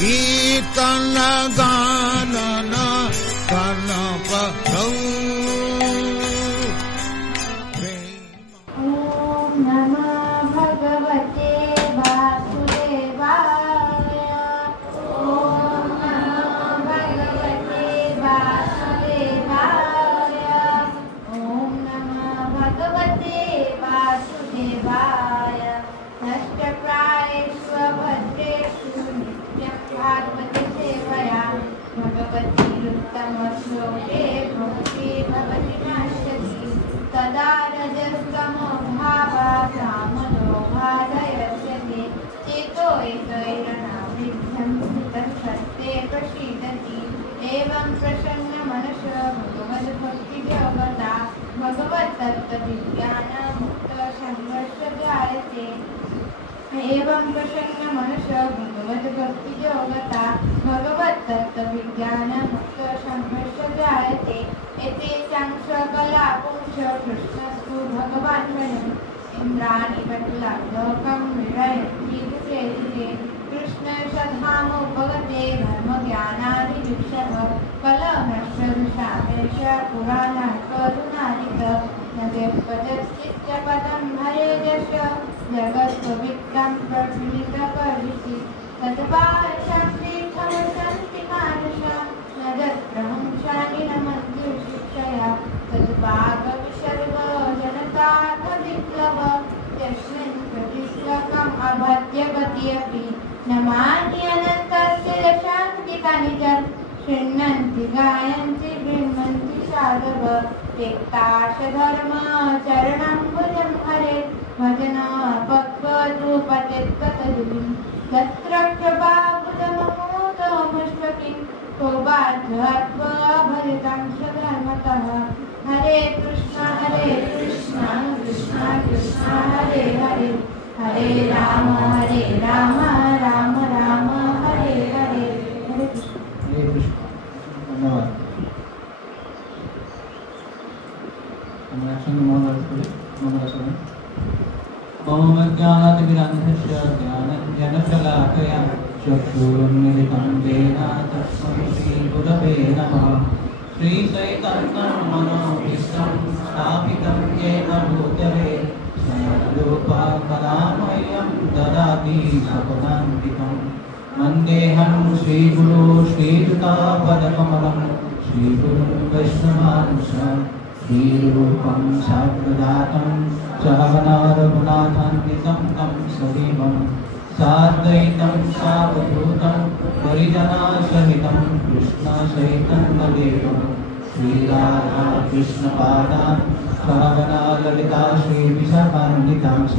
कीर्तन गानन कर्णपतौ ॐ नमो भगवते वासुदेवाय। ॐ नमो भगवते वासुदेवाय। ॐ नमो भगवते वासुदेवाय। नष्टप्रायेषु भद्रेषु नित्यं भागवते सेवया भगवतीरुत्तमश्लोके भक्ति भवति नाश्यति। तदा रजस्तमो भावा कामलोभादयस्यते चेतो एकैरनाविध्यं तत्सत्ते प्रसीदति। एवं प्रसन्नमनसो भगवद्भक्तिजगता भगवत्तत्त्वविज्ञानमुक्तसंघर्षो जायते। एवं प्रसन्नमनसो भगवद्भक्तिजगता भगवत्तत्त्वविज्ञानमुक्तसंघर्षो जायते। एतेषां सकलापुंस कृष्णस्तु भगवान् वयम् इन्द्राणि बटुलालोकं विरयति कृष्ण सधामोपगते धर्मज्ञानादिविषः कलहर्षदुषावेश पुराणाकरुणादिक न व्यपदश्चित्त पदं हरेजश जगत्पवित्रं प्रफुल्लितकर्षि तद्भाषं तीर्थमसन्ति मानसं न दत्प्रहंसानि न मन्त्रिशिक्षया तद्भागविसर्ग जनतार्थविप्लव यस्मिन् प्रतिश्लोकम् अभद्यगति अपि न मान्यनन्तस्य शान्तिकानि च शृण्वन्ति गायन्ति गृह्णन्ति साधव त्यक्ताशधर्मचरणं भुजं हरे भजन पक्वद्रुपतित्ततदुलिं तत्र प्रभाबुधममोदमुष्टकिं सौभाग्यत्वभरितं स्वधर्मतः हरे कृष्ण कृष्ण कृष्ण हरे हरे हरे राम राम राम हरे हरे। हरे कृष्ण। धन्यवाद। ओम ज्ञानातिमिरान्धस्य ज्ञानञ्जनशलाकया चक्षुरुन्मिलितं येन तस्मै श्रीगुरवे नमः। श्रीचैतन्यमनोभीष्टं स्थापितं येन भूतले स्वयंरूपकलामयं ददाति स्वपदान्तिकं। वन्देऽहं श्रीगुरो श्रीयुतापदकमलं श्रीगुरुं वैष्णवांशं श्रीरूपं साग्रजातं सहगना रघुनाथान्वितं तं सजीवं साद्वैतं सावधूतं परिजनसहितं कृष्णचैतन्यदेवं श्रीराधा कृष्णपादान् सहगना ललिता श्रीविशाखान्वितांश।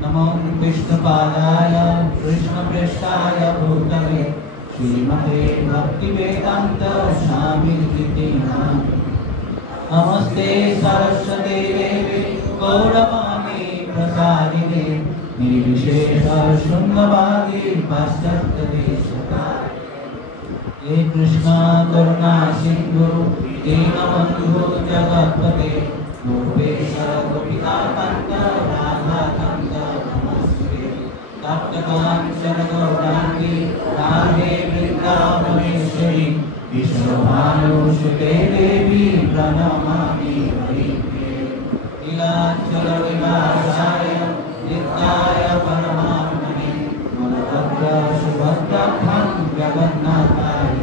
नमो कृष्णपादाय कृष्णप्रेष्ठाय भूतले श्रीमते भक्तिवेदान्त स्वामिनिति नमस्ते सरस्वती देवी गौरवाणी प्रसारिणे निर्विशेष शून्यवादी पाश्चात्यदेशकारिणे। हे कृष्णा करुणा सिंधु दीनबन्धु जगत्पते गोपेश गोपिकान्त राधाकान्त नमस्ते। तप्तकाञ्चन गौराङ्गी राधे वृन्दावनेश्वरी विश्वभानुसुते देवी प्रणमामि हरिप्रिये। नीलाचलनिवासाय नित्याय परमात्मने बलभद्र सुभद्रभं जगन्नाथाय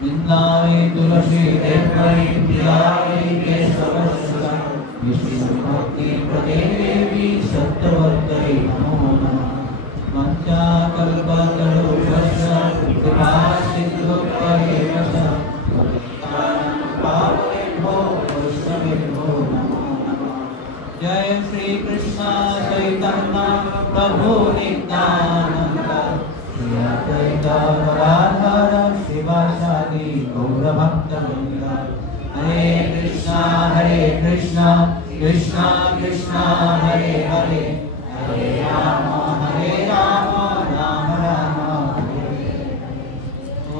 वृन्दावे तुलसी देवै प्रियायै केशवसुतं विष्णुभक्तिप्रदे देवी सत्यवर्त्यै नमो नमः। वञ्चाकल्पतरुभ्यश्च कृपासिन्धुभ्येव च पावनेभ्यो वैष्णवेभ्यो नमो नमः। जय श्री कृष्ण चैतन्य प्रभु नित्यानन्द श्री अद्वैत गदाधर शिवासादि गौरभक्तवृन्द। हरे कृष्ण कृष्ण कृष्ण हरे हरे हरे राम राम राम हरे।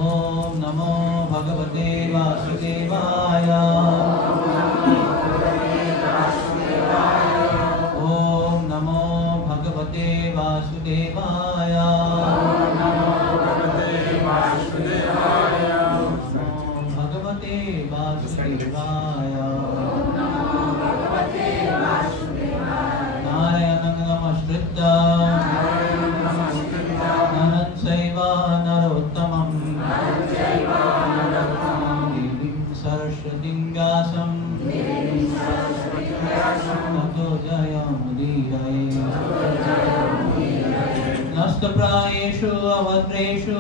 ओम नमो भगवते वासुदेवाय। ओम नमो भगवते वासुदेवाय। नष्टप्रायेषु अभद्रेषु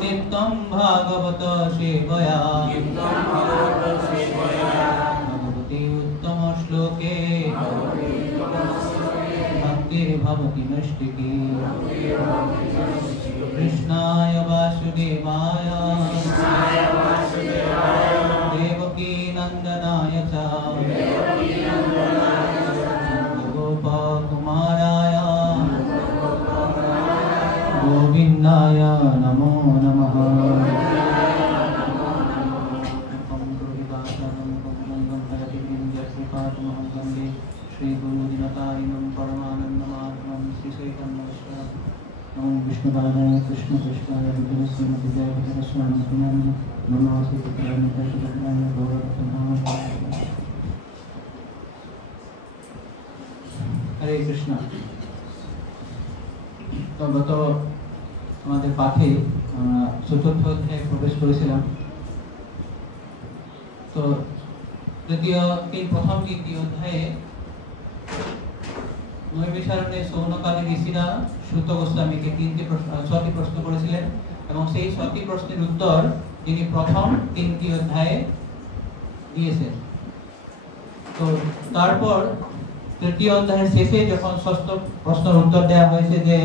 नित्यं भागवत सेवया भगवती उत्तम श्लोके भक्तिर्भवति नैष्टिकी कृष्णाय वासुदेवाय देवकी नंदनाय च गोपकुमाराय गोविन्दाय नमो नमः। श्री गुरुदिनतारिणं परमानन्दमात्मं श्री चैतन्येश्वरं नमो विष्णुपादाय कृष्ण कृष्णाय श्रीमतीजय स्वामी नमो श्रीपुत्राय गौरव। हरे कृष्ण। तो गत আমাদের পাঠে আমরা চতুর্থ অধ্যায়ে প্রবেশ করেছিলাম। তো প্রথম দ্বিতীয় অধ্যায়ে নৈমিষারণ্যে সৌনকাদি ঋষিরা সুত গোস্বামীকে ছটি প্রশ্ন করেছিলেন এবং সেই ছটি প্রশ্নের উত্তর তিনি প্রথম তিনটি অধ্যায়ে দিয়েছেন। তো তারপর তৃতীয় অধ্যায়ের শেষে যখন ষষ্ঠ প্রশ্নের উত্তর দেওয়া হয়েছে যে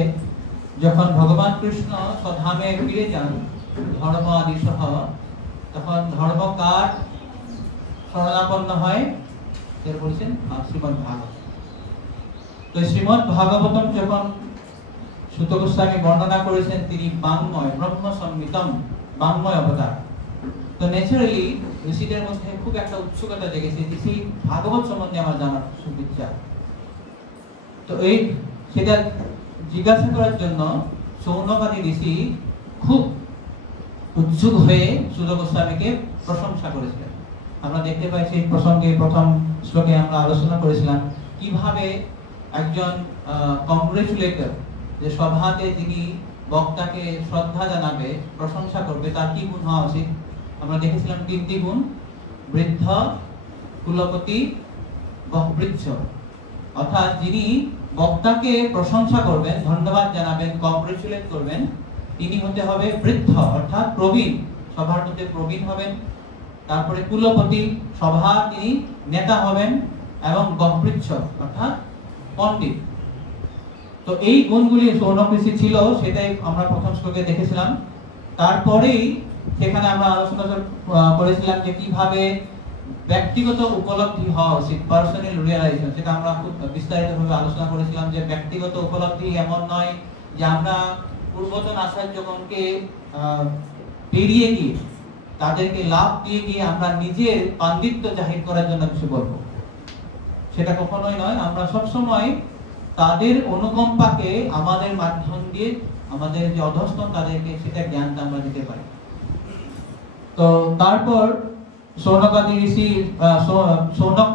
যখন ভগবান কৃষ্ণ স্বধামে ফিরে যান ধর্ম আদি সহ, তখন ধর্ম কার শরণাপন্ন হয় বলছেন শ্রীমদ্ ভাগবত। তো শ্রীমদ্ ভাগবতম যখন সুত গোস্বামী বর্ণনা করেছেন তিনি বাংময় ব্রহ্ম সংহিতম বাংময় অবতার। তো ন্যাচারালি ঋষিদের মধ্যে খুব একটা উৎসুকতা জেগেছে যে সেই ভাগবত সম্বন্ধে আমার জানার সুবিধা। তো এই সেটা জিজ্ঞাসা করার জন্য সৌনকাদি ঋষি খুব উৎসুক হয়ে সুত গোস্বামীকে প্রশংসা করেছিলেন। আমরা দেখতে পাই সেই প্রসঙ্গে প্রথম শ্লোকে আমরা আলোচনা করেছিলাম কিভাবে একজন কংগ্রেচুলেটর, যে সভাতে যিনি বক্তাকে শ্রদ্ধা জানাবে প্রশংসা করবে তার কি গুণ হওয়া উচিত। আমরা দেখেছিলাম তিনটি গুণ: বৃদ্ধ, কুলপতি, বৃদ্ধ। অর্থাৎ যিনি বক্তাকে প্রশংসা করবেন, ধন্যবাদ জানাবেন, কংগ্রেচুলেট করবেন, তিনি হতে হবে বৃদ্ধ অর্থাৎ প্রবীণ, সভার মধ্যে প্রবীণ হবেন। তারপরে কুলপতি, সভা তিনি নেতা হবেন, এবং বৃদ্ধ অর্থাৎ পণ্ডিত। তো এই গুণগুলি সৌনক ঋষি ছিল, সেটাই আমরা প্রথম শ্লোকে দেখেছিলাম। তারপরেই সেখানে আমরা আলোচনা করেছিলাম যে কিভাবে ব্যক্তিগত উপলব্ধি হওয়া উচিত, পার্সোনাল রিয়েলাইজেশন। সেটা আমরা খুব বিস্তারিতভাবে আলোচনা করেছিলাম যে ব্যক্তিগত উপলব্ধি এমন নয় যে আমরা পূর্বতন আচার্যগণকে পেরিয়ে গিয়ে তাদেরকে লাভ দিয়ে গিয়ে আমরা নিজের পাণ্ডিত্য জাহির করার জন্য কিছু বলবো, সেটা কখনোই নয়। আমরা সবসময় তাদের অনুকম্পাকে আমাদের মাধ্যম দিয়ে আমাদের যে অধস্তন তাদেরকে সেটা জ্ঞানটা আমরা দিতে পারি। তো তারপর সৌনক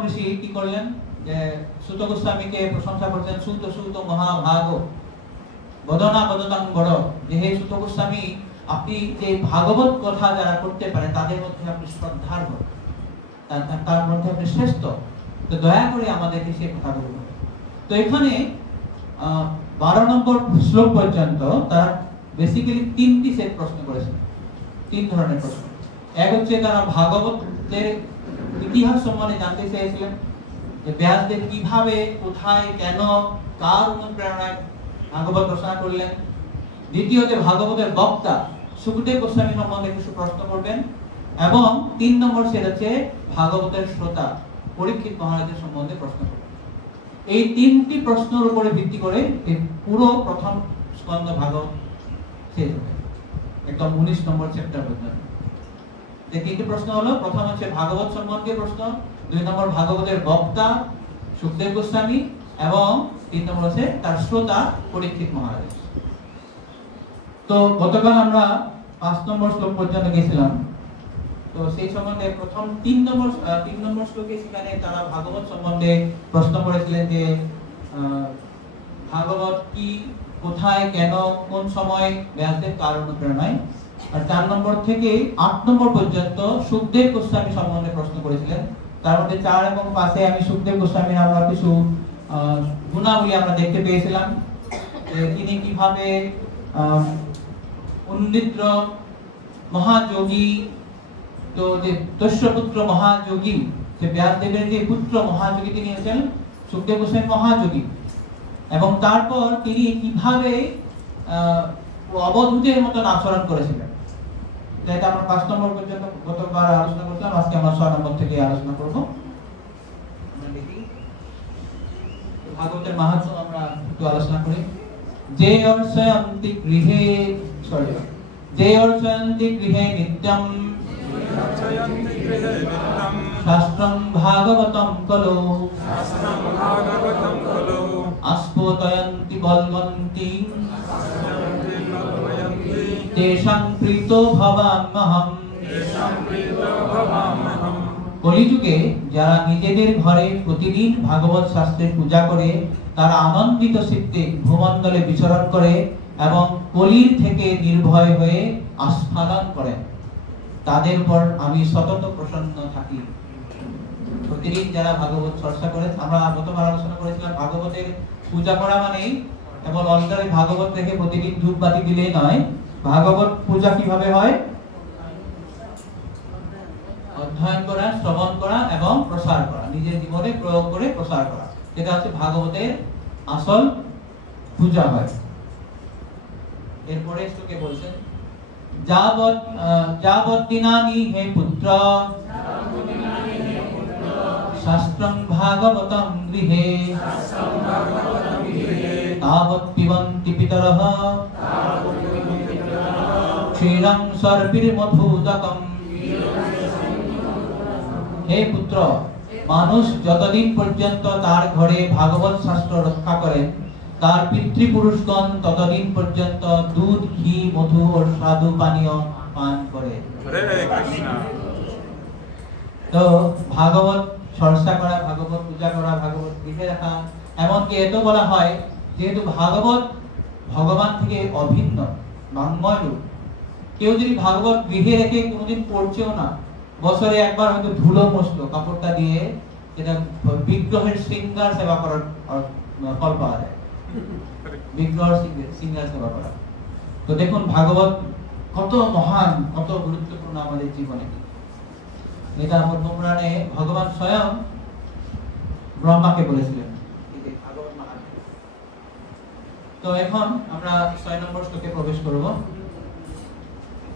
ঋষি কি করলেন যে সুত গোস্বামীকে প্রশংসা করছেন। সুত সুত মহাভাগ বদনা বদতাং বড়, যে হে সুত গোস্বামী, আপনি যে ভাগবত কথা যারা করতে পারেন তাদের মধ্যে আপনি শ্রদ্ধার্হ, তার মধ্যে আপনি শ্রেষ্ঠ। তো দয়া করে আমাদেরকে সেই কথা বলুন। তো এখানে 12 নম্বর শ্লোক পর্যন্ত তারা বেসিক্যালি তিনটি সেট প্রশ্ন করেছেন, তিন ধরনের প্রশ্ন। এক হচ্ছে তারা ভাগবতের ইতিহাস সম্বন্ধে জানতে চেয়েছিলেন, যে ব্যাসদেব কিভাবে, কোথায়, কেন, কার অনুপ্রেরণায় ভাগবত রচনা করলেন। দ্বিতীয়তে ভাগবতের বক্তা সুখদেব গোস্বামী সম্বন্ধে কিছু প্রশ্ন করবেন। এবং 3 নম্বর সেট হচ্ছে ভাগবতের শ্রোতা পরীক্ষিত মহারাজের সম্বন্ধে প্রশ্ন করবেন। এই তিনটি প্রশ্নের উপরে ভিত্তি করে পুরো প্রথম স্কন্ধ ভাগবত শেষ হবে, একদম 19 নম্বর চ্যাপ্টার পর্যন্ত। যে তিনটি প্রশ্ন হলো, প্রথম হচ্ছে ভাগবত সম্বন্ধে প্রশ্ন, 2 নম্বর ভাগবতের বক্তা সুখদেব গোস্বামী, এবং 3 নম্বর হচ্ছে তার শ্রোতা পরীক্ষিত মহারাজ। তো গতকাল আমরা 5 নম্বর শ্লোক পর্যন্ত গেছিলাম। তো সেই সম্বন্ধে প্রথম 3 নম্বর শ্লোকে সেখানে তারা ভাগবত সম্বন্ধে প্রশ্ন করেছিলেন যে ভাগবত কি, কোথায়, কেন, কোন সময় ব্যাসদেব কার অনুপ্রেরণায়। আর 4 নম্বর থেকে 8 নম্বর পর্যন্ত সুখদেব গোস্বামী সম্বন্ধে প্রশ্ন করেছিলেন। তার মধ্যে 4 এবং 5 আমি সুখদেব গোস্বামীর আমরা কিছু গুণাবলী আমরা দেখতে পেয়েছিলাম যে তিনি কিভাবে উন্নিদ্র মহাযোগী, তো যে দস্যপুত্র মহাযোগী, যে ব্যাসদেবের যে পুত্র মহাযোগী তিনি হচ্ছেন সুখদেব গোস্বামী মহাযোগী, এবং তারপর তিনি কিভাবে অবধূতের মতন আচরণ করেছিলেন। এটা আমরা 5 নম্বর পর্যন্ত গতবার আলোচনা করলাম, আজকে আমরা 6 নম্বর থেকে আলোচনা করব। আমরা দেখি ভাগবতের মাহাত্ম্য আমরা একটু আলোচনা করি। যে অর্চয়ন্তি গৃহে নিত্যম শাস্ত্রং ভাগবতম কলো আস্পোতয়ন্তি বলবন্তি তেষাং প্রীতো ভবাম্যহম। কলিযুগে যারা নিজেদের ঘরে প্রতিদিন ভাগবত শাস্ত্রের পূজা করে, তারা আনন্দিত চিত্তে ভূমণ্ডলে বিচরণ করে এবং কলির থেকে নির্ভয় হয়ে আস্ফালন করে, তাদের উপর আমি সতত প্রসন্ন থাকি। প্রতিদিন যারা ভাগবত চর্চা করে, আমরা গতবার আলোচনা করেছিলাম ভাগবতের পূজা করা মানেই কেবল অলটারে ভাগবত রেখে প্রতিদিন ধূপবাতি দিলেই নয়। ভাগবত পূজা কিভাবে হয়? অধ্যয়ন করা, শ্রবণ করা এবং প্রসার করা, নিজের জীবনে প্রয়োগ করে প্রসার করা, এটা হচ্ছে ভাগবতের আসল পূজা হয়। এরপরে শ্লোকে বলছেন যাবৎ দিনানি হে পুত্র শাস্ত্রং ভাগবতং গৃহে তাবৎ পিবন্তি পিতরঃ ক্ষীরং সর্পির্মধুদকম। হে পুত্র, মানুষ যতদিন পর্যন্ত তার ঘরে ভাগবত শাস্ত্র রক্ষা করেন, তার পিতৃপুরুষগণ ততদিন পর্যন্ত দুধ, ঘি, মধু ও স্বাদু পানীয় পান করে। তো ভাগবত চর্চা করা, ভাগবত পূজা করা, ভাগবত লিখে রাখা, এমনকি এত বলা হয় যেহেতু ভাগবত ভগবান থেকে অভিন্ন বাঙ্ময় রূপ, কেউ যদি ভাগবত গৃহে রেখে কোনোদিন পড়ছেও না, বছরে একবার হয়তো ধুলো মুছলো কাপড়টা দিয়ে, সেটা বিগ্রহের শৃঙ্গার সেবা করার ফল পাওয়া যায়। বিগ্রহের শৃঙ্গার সেবা করা। তো দেখুন ভাগবত কত মহান, কত গুরুত্বপূর্ণ আমাদের জীবনে। এটা পদ্মপুরাণে ভগবান স্বয়ং ব্রহ্মাকে বলেছিলেন। তো এখন আমরা 6 নম্বর শ্লোকে প্রবেশ করব।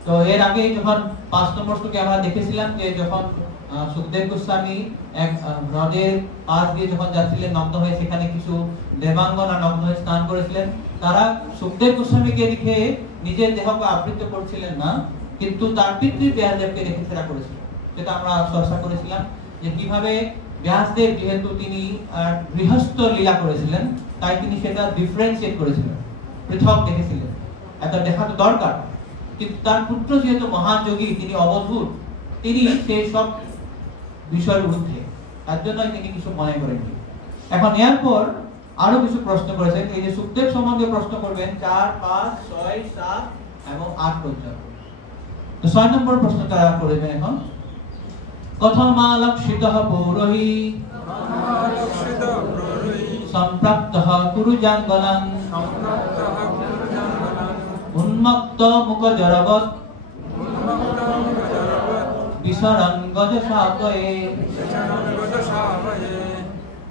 তো এর আগে যখন 5 নম্বর শ্লোকে আমরা দেখেছিলাম যে যখন সুখদেব গোস্বামী এক হ্রদের পাশ দিয়ে যখন যাচ্ছিলেন নগ্ন হয়ে, সেখানে কিছু দেবাঙ্গনা নগ্ন হয়ে স্নান করেছিলেন। তারা সুখদেব গোস্বামীকে দেখে নিজের দেহকে আবৃত করছিলেন না, কিন্তু তার পিতৃ ব্যাসদেবকে দেখে সেটা করেছিলেন। সেটা আমরা চর্চা করেছিলাম যে কিভাবে ব্যাসদেব যেহেতু তিনি গৃহস্থ লীলা করেছিলেন, তাই তিনি সেটা ডিফারেন্সিয়েট করেছিলেন, পৃথক দেখেছিলেন। এটা দেখা তো দরকার, কিন্তু তার পুত্র যেহেতু মহাযোগী, তিনি অবধূত, তিনি সেই সব বিষয়ের ঊর্ধ্বে, তার জন্য তিনি কিছু মনে করেননি। এখন এরপর আরো কিছু প্রশ্ন করেছেন। এই যে সুখদেব সম্বন্ধে প্রশ্ন করবেন 4, 5, 6, 7 এবং 8 পর্যন্ত। তো 6 নম্বর প্রশ্নটা করবেন এখন। কথমালক্ষিতঃ পৌরহি সম্প্রাপ্তঃ কুরুজাঙ্গলং উন্মত্ত মুখজরবৎ বিসরণ গজশাবয়ে।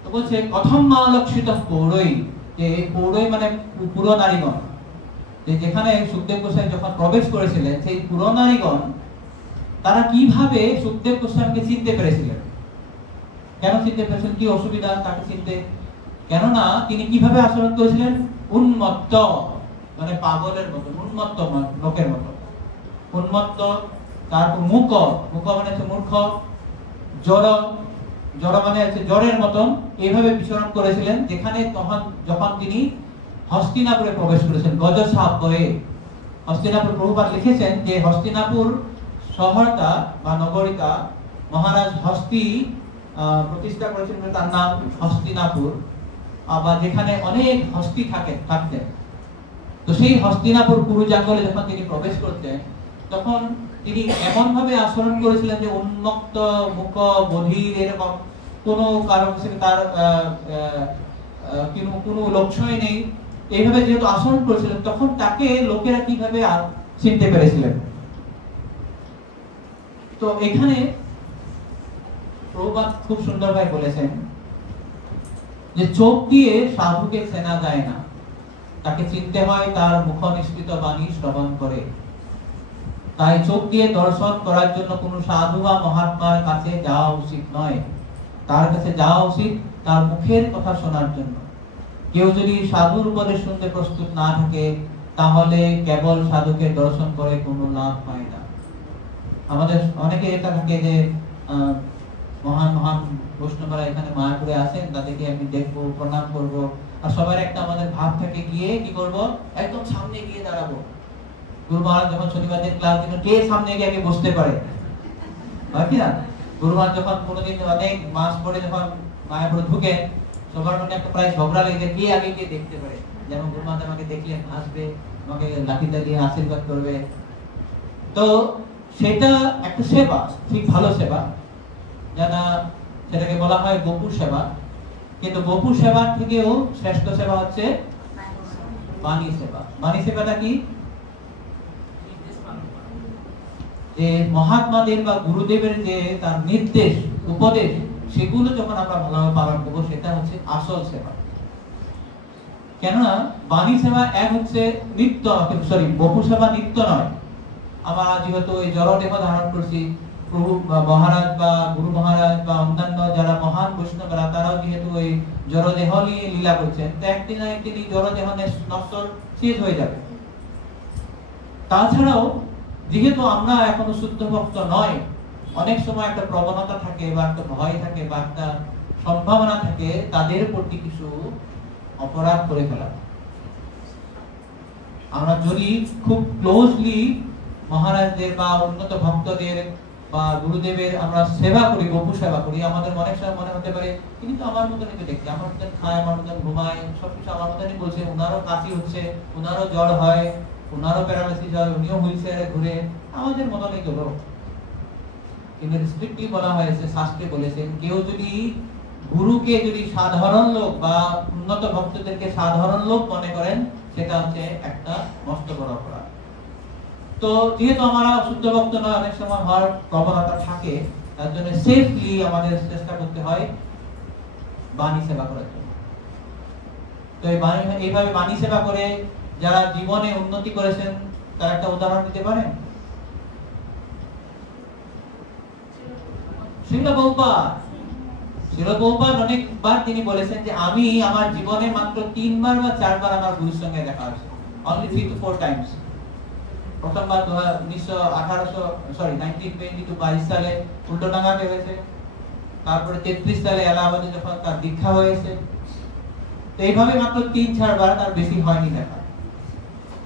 তো বলছে কথমালক্ষিতঃ পৌরহি, যে পৌরহি মানে পুরো নারীগণ, যেখানে সুখদেব গোস্বামী যখন প্রবেশ করেছিলেন, সেই পুরো নারীগণ তারা কিভাবে সুখদেব গোস্বামীকে চিনতে পেরেছিলেন? কেন চিনতে পেরেছিলেন? কি অসুবিধা তাকে চিনতে? কেননা তিনি কিভাবে আচরণ করেছিলেন? উন্মত্ত মানে পাগলের মতো, উন্মত্ত লোকের মতো। উন্মত্ত, তারপর মুখ মানে হচ্ছে মূর্খ, জড় মানে হচ্ছে জ্বরের মতন, এইভাবে বিচরণ করেছিলেন। যেখানে যখন তিনি হস্তিনাপুরে প্রবেশ করেছেন, গজশাবয়ে। হস্তিনাপুর, প্রভুপাদ লিখেছেন যে হস্তিনাপুর শহরটা বা নগরিকা মহারাজ হস্তি প্রতিষ্ঠা করেছিলেন, তার নাম হস্তিনাপুর, আবার যেখানে অনেক হস্তি থাকতেন। তো সেই হস্তিনাপুর কুরু জঙ্গলে যখন তিনি প্রবেশ করতেন, তখন তিনি এমন ভাবে আচরণ করেছিলেন যে উন্মত্ত মুখ, বধির, এরকম কোনো কারণ তার কোনো লক্ষ্যই নেই, এইভাবে যেহেতু আচরণ করেছিলেন, তখন তাকে লোকেরা কিভাবে চিনতে পেরেছিলেন? তো এখানে প্রভুপাদ খুব সুন্দরভাবে বলেছেন যে চোখ দিয়ে সাধুকে চেনা যায় না, তাকে চিনতে হয় তার মুখনিসৃত বাণী শ্রবণ করে। তাই চোখ দিয়ে দর্শন করার জন্য কোনো সাধু বা মহাত্মার কাছে যাওয়া উচিত নয়, তার কাছে যাওয়া উচিত তার মুখের কথা শোনার জন্য। কেউ যদি সাধুর উপদেশ শুনতে প্রস্তুত না থাকে, তাহলে কেবল সাধুকে দর্শন করে কোনো লাভ হয় না। আমাদের অনেকে এটা থাকে যে মহান মহান বৈষ্ণবরা এখানে মায়াপুরে আছেন, তাদেরকে আমি দেখবো, প্রণাম করব, আর সবার একটা আমাদের ভাব থেকে গিয়ে কি করব, একদম সামনে গিয়ে দাঁড়াবো। গুরু মহারাজ যখন শনিবার দিন ক্লাস দিন, কে সামনে গিয়ে আগে বসতে পারে, হয় কি না? গুরু মহারাজ যখন কোনোদিন অনেক মাস পরে যখন মায়াপুরে ঢুকে, সবার মধ্যে একটা প্রায় ঝগড়া লেগে কে আগে গিয়ে দেখতে পারে। যেমন গুরু মহারাজ আমাকে দেখলে হাসবে, আমাকে লাঠিটা দিয়ে আশীর্বাদ করবে। তো সেটা একটা সেবা, ঠিক ভালো সেবা, যারা সেটাকে বলা হয় গোপু সেবা। কিন্তু গোপু সেবার থেকেও শ্রেষ্ঠ সেবা হচ্ছে বাণী সেবা। বাণী সেবাটা কি? যে মহাত্মাদের বা গুরুদেবের যে তার নির্দেশ উপদেশ, সেগুলো যখন আমরা ভালোভাবে পালন করবো, সেটা হচ্ছে আসল সেবা। কেননা বাণী সেবা এক হচ্ছে নিত্য, গোপু সেবা নিত্য নয়। আমরা যেহেতু এই জড়দেহ ধারণ করছি, প্রভু মহারাজ বা গুরু মহারাজ বা অন্যান্য যারা মহান বৈষ্ণবরা, তারাও যেহেতু ওই জড়দেহ নিয়ে লীলা করছেন, তো একদিন না একদিন এই জড়দেহ নশ্বর শেষ হয়ে যাবে। তাছাড়াও যেহেতু আমরা এখনো শুদ্ধ ভক্ত নয়, অনেক সময় একটা প্রবণতা থাকে বা একটা ভয় থাকে বা একটা সম্ভাবনা থাকে তাদের প্রতি কিছু অপরাধ করে ফেলা। আমরা যদি খুব ক্লোজলি মহারাজদের বা উন্নত ভক্তদের বা গুরুদেবের আমরা সেবা করি, গোপু সেবা করি, আমাদের অনেক সময় মনে হতে পারে তিনি তো আমার মতনই তো দেখছে, আমার মতন খায়, আমার মতন ঘুমায়, সবকিছু আমার মতনই বলছে, উনারও কাশি হচ্ছে, উনারও জ্বর হয়, উনারও প্যারালাইসিস হয়, উনিও হুইল চেয়ারে ঘুরে, আমাদের মতনই তো লোক। কিন্তু স্ট্রিক্টলি বলা হয়েছে, শাস্ত্রে বলেছেন, কেউ যদি গুরুকে যদি সাধারণ লোক বা উন্নত ভক্তদেরকে সাধারণ লোক মনে করেন, সেটা হচ্ছে একটা মস্ত বড় অপরাধ। তো যেহেতু আমরা শুদ্ধ ভক্ত নয়, অনেক সময় হওয়ার প্রবণতা থাকে, তার জন্য সেফলি আমাদের চেষ্টা করতে হয় বাণী সেবা করার জন্য। তো এইভাবে বাণী সেবা করে যারা জীবনে উন্নতি করেছেন, তার একটা উদাহরণ দিতে পারেন? শ্রীল প্রভুপাদ অনেকবার তিনি বলেছেন যে আমি আমার জীবনে মাত্র 3 বার বা 4 বার আমার গুরুর সঙ্গে দেখা হয়েছে, only 3 to 4 times। প্রথমবার 1922 সালে উল্টোডাঙ্গাতে হয়েছে, তারপরে 33 সালে এলাহাবাদে যখন তার দীক্ষা হয়েছে। তো এইভাবে মাত্র 3-4 বার, তার বেশি হয়নি দেখা।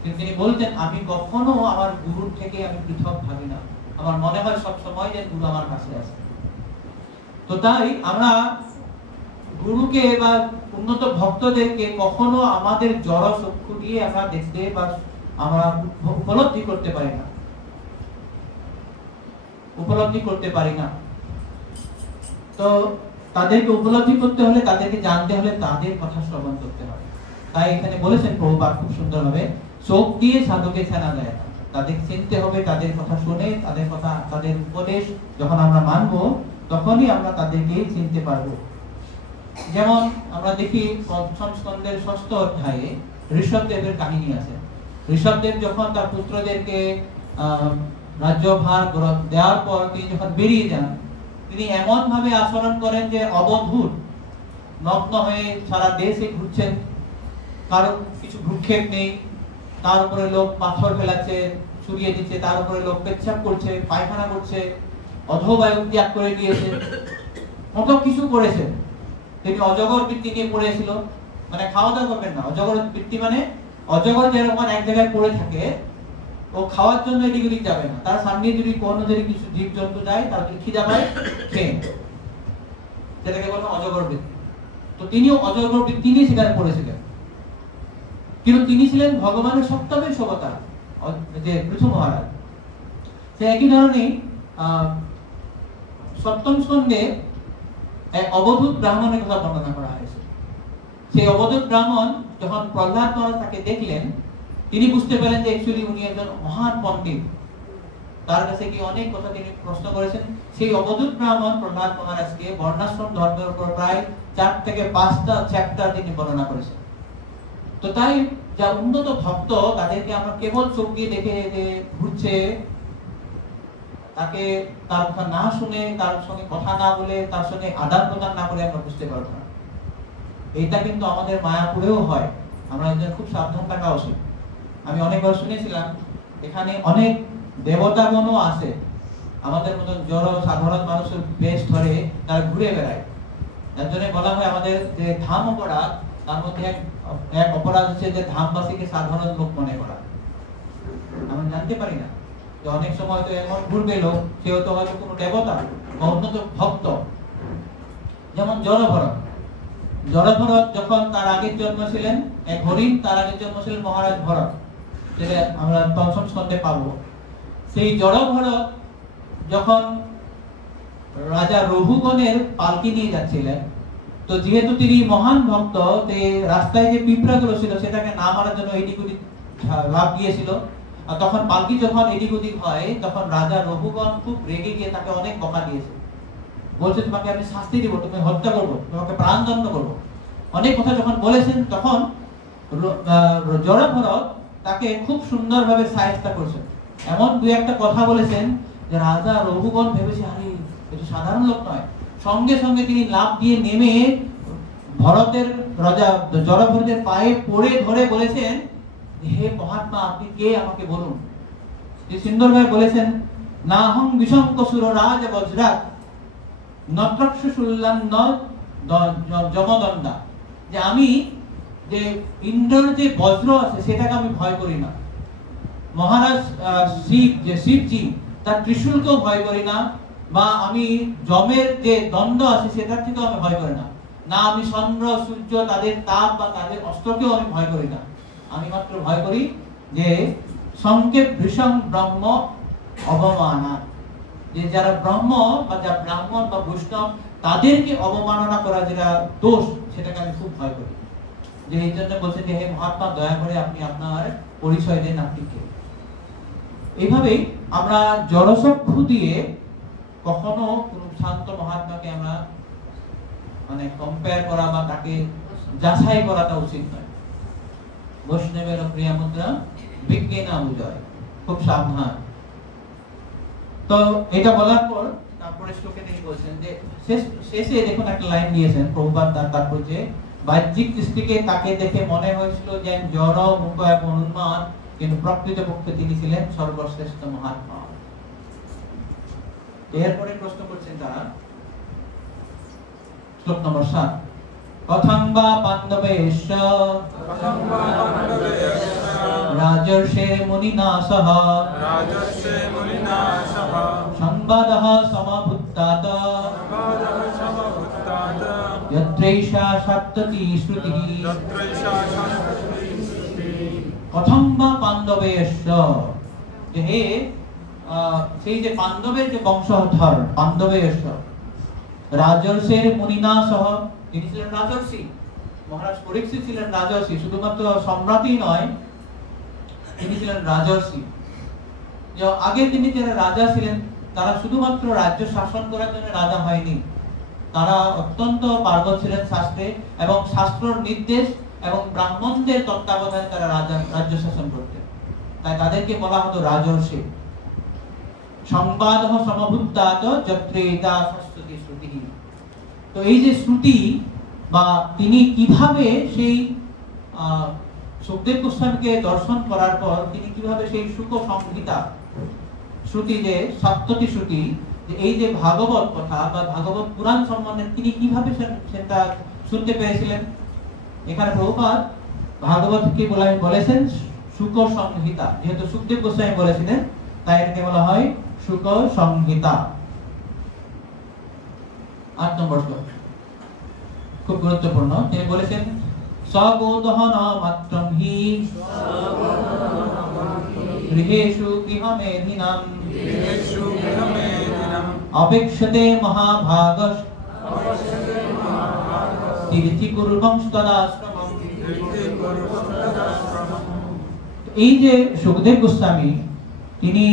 কিন্তু তিনি বলতেন আমি কখনো আমার গুরুর থেকে আমি পৃথক ভাবি না, আমার মনে হয় সব সময় যে গুরু আমার কাছে আছে। তো তাই আমরা গুরুকে বা উন্নত ভক্তদেরকে কখনো আমাদের জড় চক্ষু দিয়ে আমরা দেখতে বা আমরা উপলব্ধি করতে পারি না। তো তাদেরকে উপলব্ধি করতে হলে, তাদেরকে জানতে হলে, তাদের কথা শ্রবণ করতে হবে। তাই এখানে বলেছেন প্রভুপাদ খুব সুন্দরভাবে, চোখ দিয়ে সাধুকে চেনা যায় না, তাদের চিনতে হবে, তাদের কথা শুনে, তাদের কথা, তাদের উপদেশ যখন আমরা মানবো, তখনই আমরা তাদেরকে চিনতে পারবো। যেমন আমরা দেখি পঞ্চম স্কন্ধের 6ষ্ঠ অধ্যায়ে ঋষভদেবের কাহিনী আছে। ঋষভদেব যখন তার পুত্রদেরকে রাজ্যভার দেওয়ার পর তিনি যখন বেরিয়ে যান, তিনি এমন ভাবে আচরণ করেন যে অবধূত নগ্ন হয়ে সারা দেশে ঘুরছেন, কারো কিছু ভ্রুক্ষেপ নেই, তার উপরে লোক পাথর ফেলাচ্ছে, ছুড়িয়ে দিচ্ছে, তার উপরে লোক পেচ্ছাপ করছে, পায়খানা করছে, অধোবায়ু ত্যাগ করে দিয়েছে, কত কিছু করেছে। তিনি অজগর বৃত্তি নিয়ে পড়েছিল, মানে খাওয়া দাওয়া করবেন না। অজগর বৃত্তি মানে অজগর যেরকম এক জায়গায় পড়ে থাকে, ও খাওয়ার জন্য এদিক ওদিক যাবে না, তার সামনে যদি কোনো কিছু জীব জন্তু যায়, তার যদি খিদা পায় খেয়ে, যেটাকে বলে অজগর বৃত্তি। তো তিনিও অজগর বৃত্তি নিয়ে সেখানে পড়েছিলেন। কিন্তু তিনি ছিলেন ভগবানের সপ্তমের অবতার, যে পৃথু মহারাজ। সে একই ধরনের সপ্তম স্কন্ধে এক অবধূত ব্রাহ্মণের কথা বর্ণনা করা হয়েছে। সেই অবধূত ব্রাহ্মণ যখন প্রহ্লাদ মহারাজ তাকে দেখলেন, তিনি বুঝতে পারলেন যে অ্যাকচুয়ালি উনি একজন মহান পণ্ডিত। তার কাছে কি অনেক কথা তিনি প্রশ্ন করেছেন। সেই অবধূত ব্রাহ্মণ প্রহ্লাদ মহারাজকে বর্ণাশ্রম ধর্মের উপর প্রায় 4 থেকে 5টা চ্যাপ্টার তিনি বর্ণনা করেছেন। তো তাই যা উন্নত ভক্ত, তাদেরকে আমরা কেবল চোখ দিয়ে দেখে যে ঘুরছে, তাকে তার কথা না শুনে, তার সঙ্গে কথা না বলে, তার সঙ্গে আদান প্রদান না করে আমরা বুঝতে পারবো না। এটা কিন্তু আমাদের মায়াপুরেও হয়। আমরা একজন খুব সাবধান থাকা উচিত। আমি অনেকবার শুনেছিলাম এখানে অনেক দেবতাগণও আছে, আমাদের মতন জড় সাধারণ মানুষের বেশ ধরে তারা ঘুরে বেড়ায়। যার জন্য বলা হয় আমাদের যে ধাম অপরাধ, তার মধ্যে এক অপরাধ হচ্ছে যে ধামবাসীকে সাধারণ লোক মনে করা। আমরা জানতে পারি না যে অনেক সময় তো এমন ঘুরবে লোক, সেও তো হয়তো কোনো দেবতা বা উন্নত ভক্ত। যেমন জড়ভরত যখন তার আগের জন্ম ছিলেন এক হরিণ, তার আগের জন্ম ছিলেন মহারাজ ভরত, যেটা আমরা পঞ্চম স্কন্ধে পাবো। সেই জড়ভরত যখন রাজা রঘুগণের পালকি নিয়ে যাচ্ছিলেন, তো যেহেতু তিনি মহান ভক্ত, রাস্তায় যে পিঁপড়াগুলো ছিল সেটাকে না মারার জন্য এদিক ওদিক লাফ দিয়েছিল। আর তখন পালকি যখন এদিক ওদিক হয়, তখন রাজা রঘুগণ খুব রেগে গিয়ে তাকে অনেক বকা দিয়েছে। বলছে তোমাকে আমি শাস্তি দিব, তুমি হত্যা করবো, তোমাকে প্রাণদণ্ড করবো, অনেক কথা যখন বলেছেন, তখন জড়ভরত তাকে খুব সুন্দরভাবে সাহায্য করেছেন। এমন দুই একটা কথা বলেছেন যে রাজা রঘুগণ ভেবেছে আরে এটা সাধারণ লোক নয়। সঙ্গে সঙ্গে তিনি লাফ দিয়ে নেমে ভরতের রাজা জড়ভরতের পায়ে পড়ে ধরে বলেছেন, হে মহাত্মা, আপনি কে আমাকে বলুন। যে সুন্দরভাবে বলেছেন, নাহং বিশঙ্কসুর রাজ বজ্রাত নত্রক্ষু শুল্লান্ন যমদণ্ডা, যে আমি যে ইন্দ্রের যে বজ্র আছে সেটাকে আমি ভয় করি না। মহারাজ শিবজি তার ত্রিশূলকেও ভয় করি না, বা আমি যমের যে দণ্ড আছে সেটার থেকেও আমি ভয় করি না। না আমি চন্দ্র সূর্য তাদের তাপ বা তাদের অস্ত্রকেও আমি ভয় করি না। আমি মাত্র ভয় করি যে সংক্ষেপ ভীষণ ব্রহ্ম অবমাননা, যে যারা ব্রহ্ম বা যারা ব্রাহ্মণ বা বৈষ্ণব তাদেরকে অবমাননা করা যেটা দোষ, সেটাকে আমি খুব ভয় করি। যে এই জন্য বলছেন যে হে মহাত্মা, দয়া করে আপনি আপনার পরিচয় দেন, আপনি কে। এইভাবেই আমরা জড়চক্ষু দিয়ে কখনো কোন শান্ত মহাত্মাকে আমরা মানে কম্পেয়ার করা বা তাকে যাচাই করাটা উচিত নয়। বৈষ্ণবের প্রিয়া মুদ্রা বিজ্ঞে না বুঝায়, খুব সাবধান। তো এটা বলার পর তারপরে শ্লোকে তিনি বলছেন যে শেষে দেখুন একটা লাইন দিয়েছেন প্রভুপাদ তারপর, যে বাহ্যিক দৃষ্টিকে তাকে দেখে মনে হয়েছিল যে জড় মূক এবং উন্মাদ, কিন্তু প্রকৃতপক্ষে তিনি ছিলেন সর্বশ্রেষ্ঠ মহাত্মা। এরপরে প্রশ্ন করছেন তারা, শ্লোক নম্বর 7, কথং বা পাণ্ডবেশ রাজর্ষে মুনিনা সহ সংবাদঃ সমভুত্তাত যত্রৈষা সপ্ততি শ্রুতিঃ কথং বা পাণ্ডবেশ, যে হে সেই যে পাণ্ডবের যে বংশধর পাণ্ডবেশ, রাজর্ষের মুনিনা সহ, তিনি ছিলেন রাজর্ষি। মহারাজ পরীক্ষিত ছিলেন রাজর্ষি, শুধুমাত্র সম্রাটই নয়, তিনি ছিলেন রাজর্ষি। আগে তিনি যারা রাজা ছিলেন তারা শুধুমাত্র রাজ্য শাসন করার জন্য রাজা হয়নি, তারা অত্যন্ত পারদর্শী ছিলেন শাস্ত্রে, এবং শাস্ত্রের নির্দেশ এবং ব্রাহ্মণদের তত্ত্বাবধানে তারা রাজ্য শাসন করতেন। তাই তাদেরকে বলা হতো রাজর্ষি। সংবাদঃ সমভুত্তাত যত্রেতা সস্তুতি শ্রুতিঃ। তো এই যে শ্রুতি বা তিনি কিভাবে সেই সুখদেব গোস্বামীকে দর্শন করার পর তিনি কিভাবে সেই শুক সংহিতা শ্রুতি, যে সপ্তটি শ্রুতি, যে এই যে ভাগবত কথা বা ভাগবত পুরাণ সম্বন্ধে তিনি কিভাবে সেটা শুনতে পেরেছিলেন। এখানে প্রভুপাদ ভাগবতকে বলেছেন শুক সংহিতা, যেহেতু সুখদেব গোস্বামী বলেছিলেন তাই এটাকে বলা হয় শুক সংহিতা। 8 নম্বর শ্লোক খুব গুরুত্বপূর্ণ। তিনি বলেছেন স্বগোদহন মাত্রম হি গৃহেষু গৃহমেধিনাম অপেক্ষতে মহাভাগস তীর্থি কুর্বং তদাশ্রমম। এই যে সুখদেব গোস্বামী, তিনি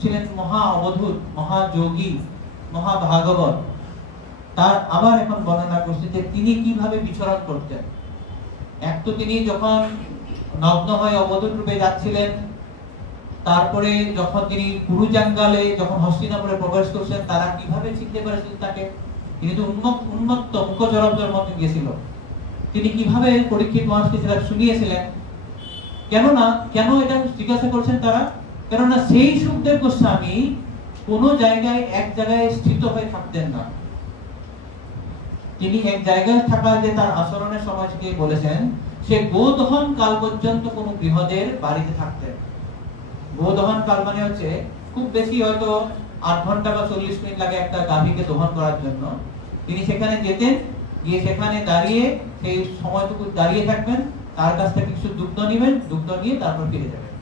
ছিলেন মহা অবধূত, মহাযোগী, মহাভাগবত। তার আবার এখন বর্ণনা করছে যে তিনি কিভাবে বিচরণ করতেন। এক তো তিনি যখন নগ্ন হয়ে অবধূত রূপে যাচ্ছিলেন, তারপরে যখন তিনি কুরুজাঙ্গালে যখন হস্তিনাপুরে প্রবেশ করছেন, তারা কিভাবে চিনতে পেরেছিল তাকে? তিনি তো উন্মত্ত মুখচরঞ্জের মধ্যে গিয়েছিল। তিনি কিভাবে পরীক্ষিত মহারাজকে সেটা শুনিয়েছিলেন? কেন এটা জিজ্ঞাসা করছেন তারা? কেননা সেই সুখদেব গোস্বামী কোনো জায়গায় এক জায়গায় স্থিত হয়ে থাকতেন না। তিনি এক জায়গায় থাকা যে তার আচরণের সময় থেকে বলেছেন, সে গোদহন কাল পর্যন্ত কোনো গৃহদের বাড়িতে থাকতেন। গোদহন কাল মানে হচ্ছে খুব বেশি হয়তো 8 ঘন্টা বা 40 মিনিট লাগে একটা গাভীকে দহন করার জন্য। তিনি সেখানে যেতেন, গিয়ে সেখানে দাঁড়িয়ে সেই সময়টুকু দাঁড়িয়ে থাকবেন, তার কাছ থেকে কিছু দুগ্ধ নেবেন, দুগ্ধ নিয়ে তারপর ফিরে যাবেন।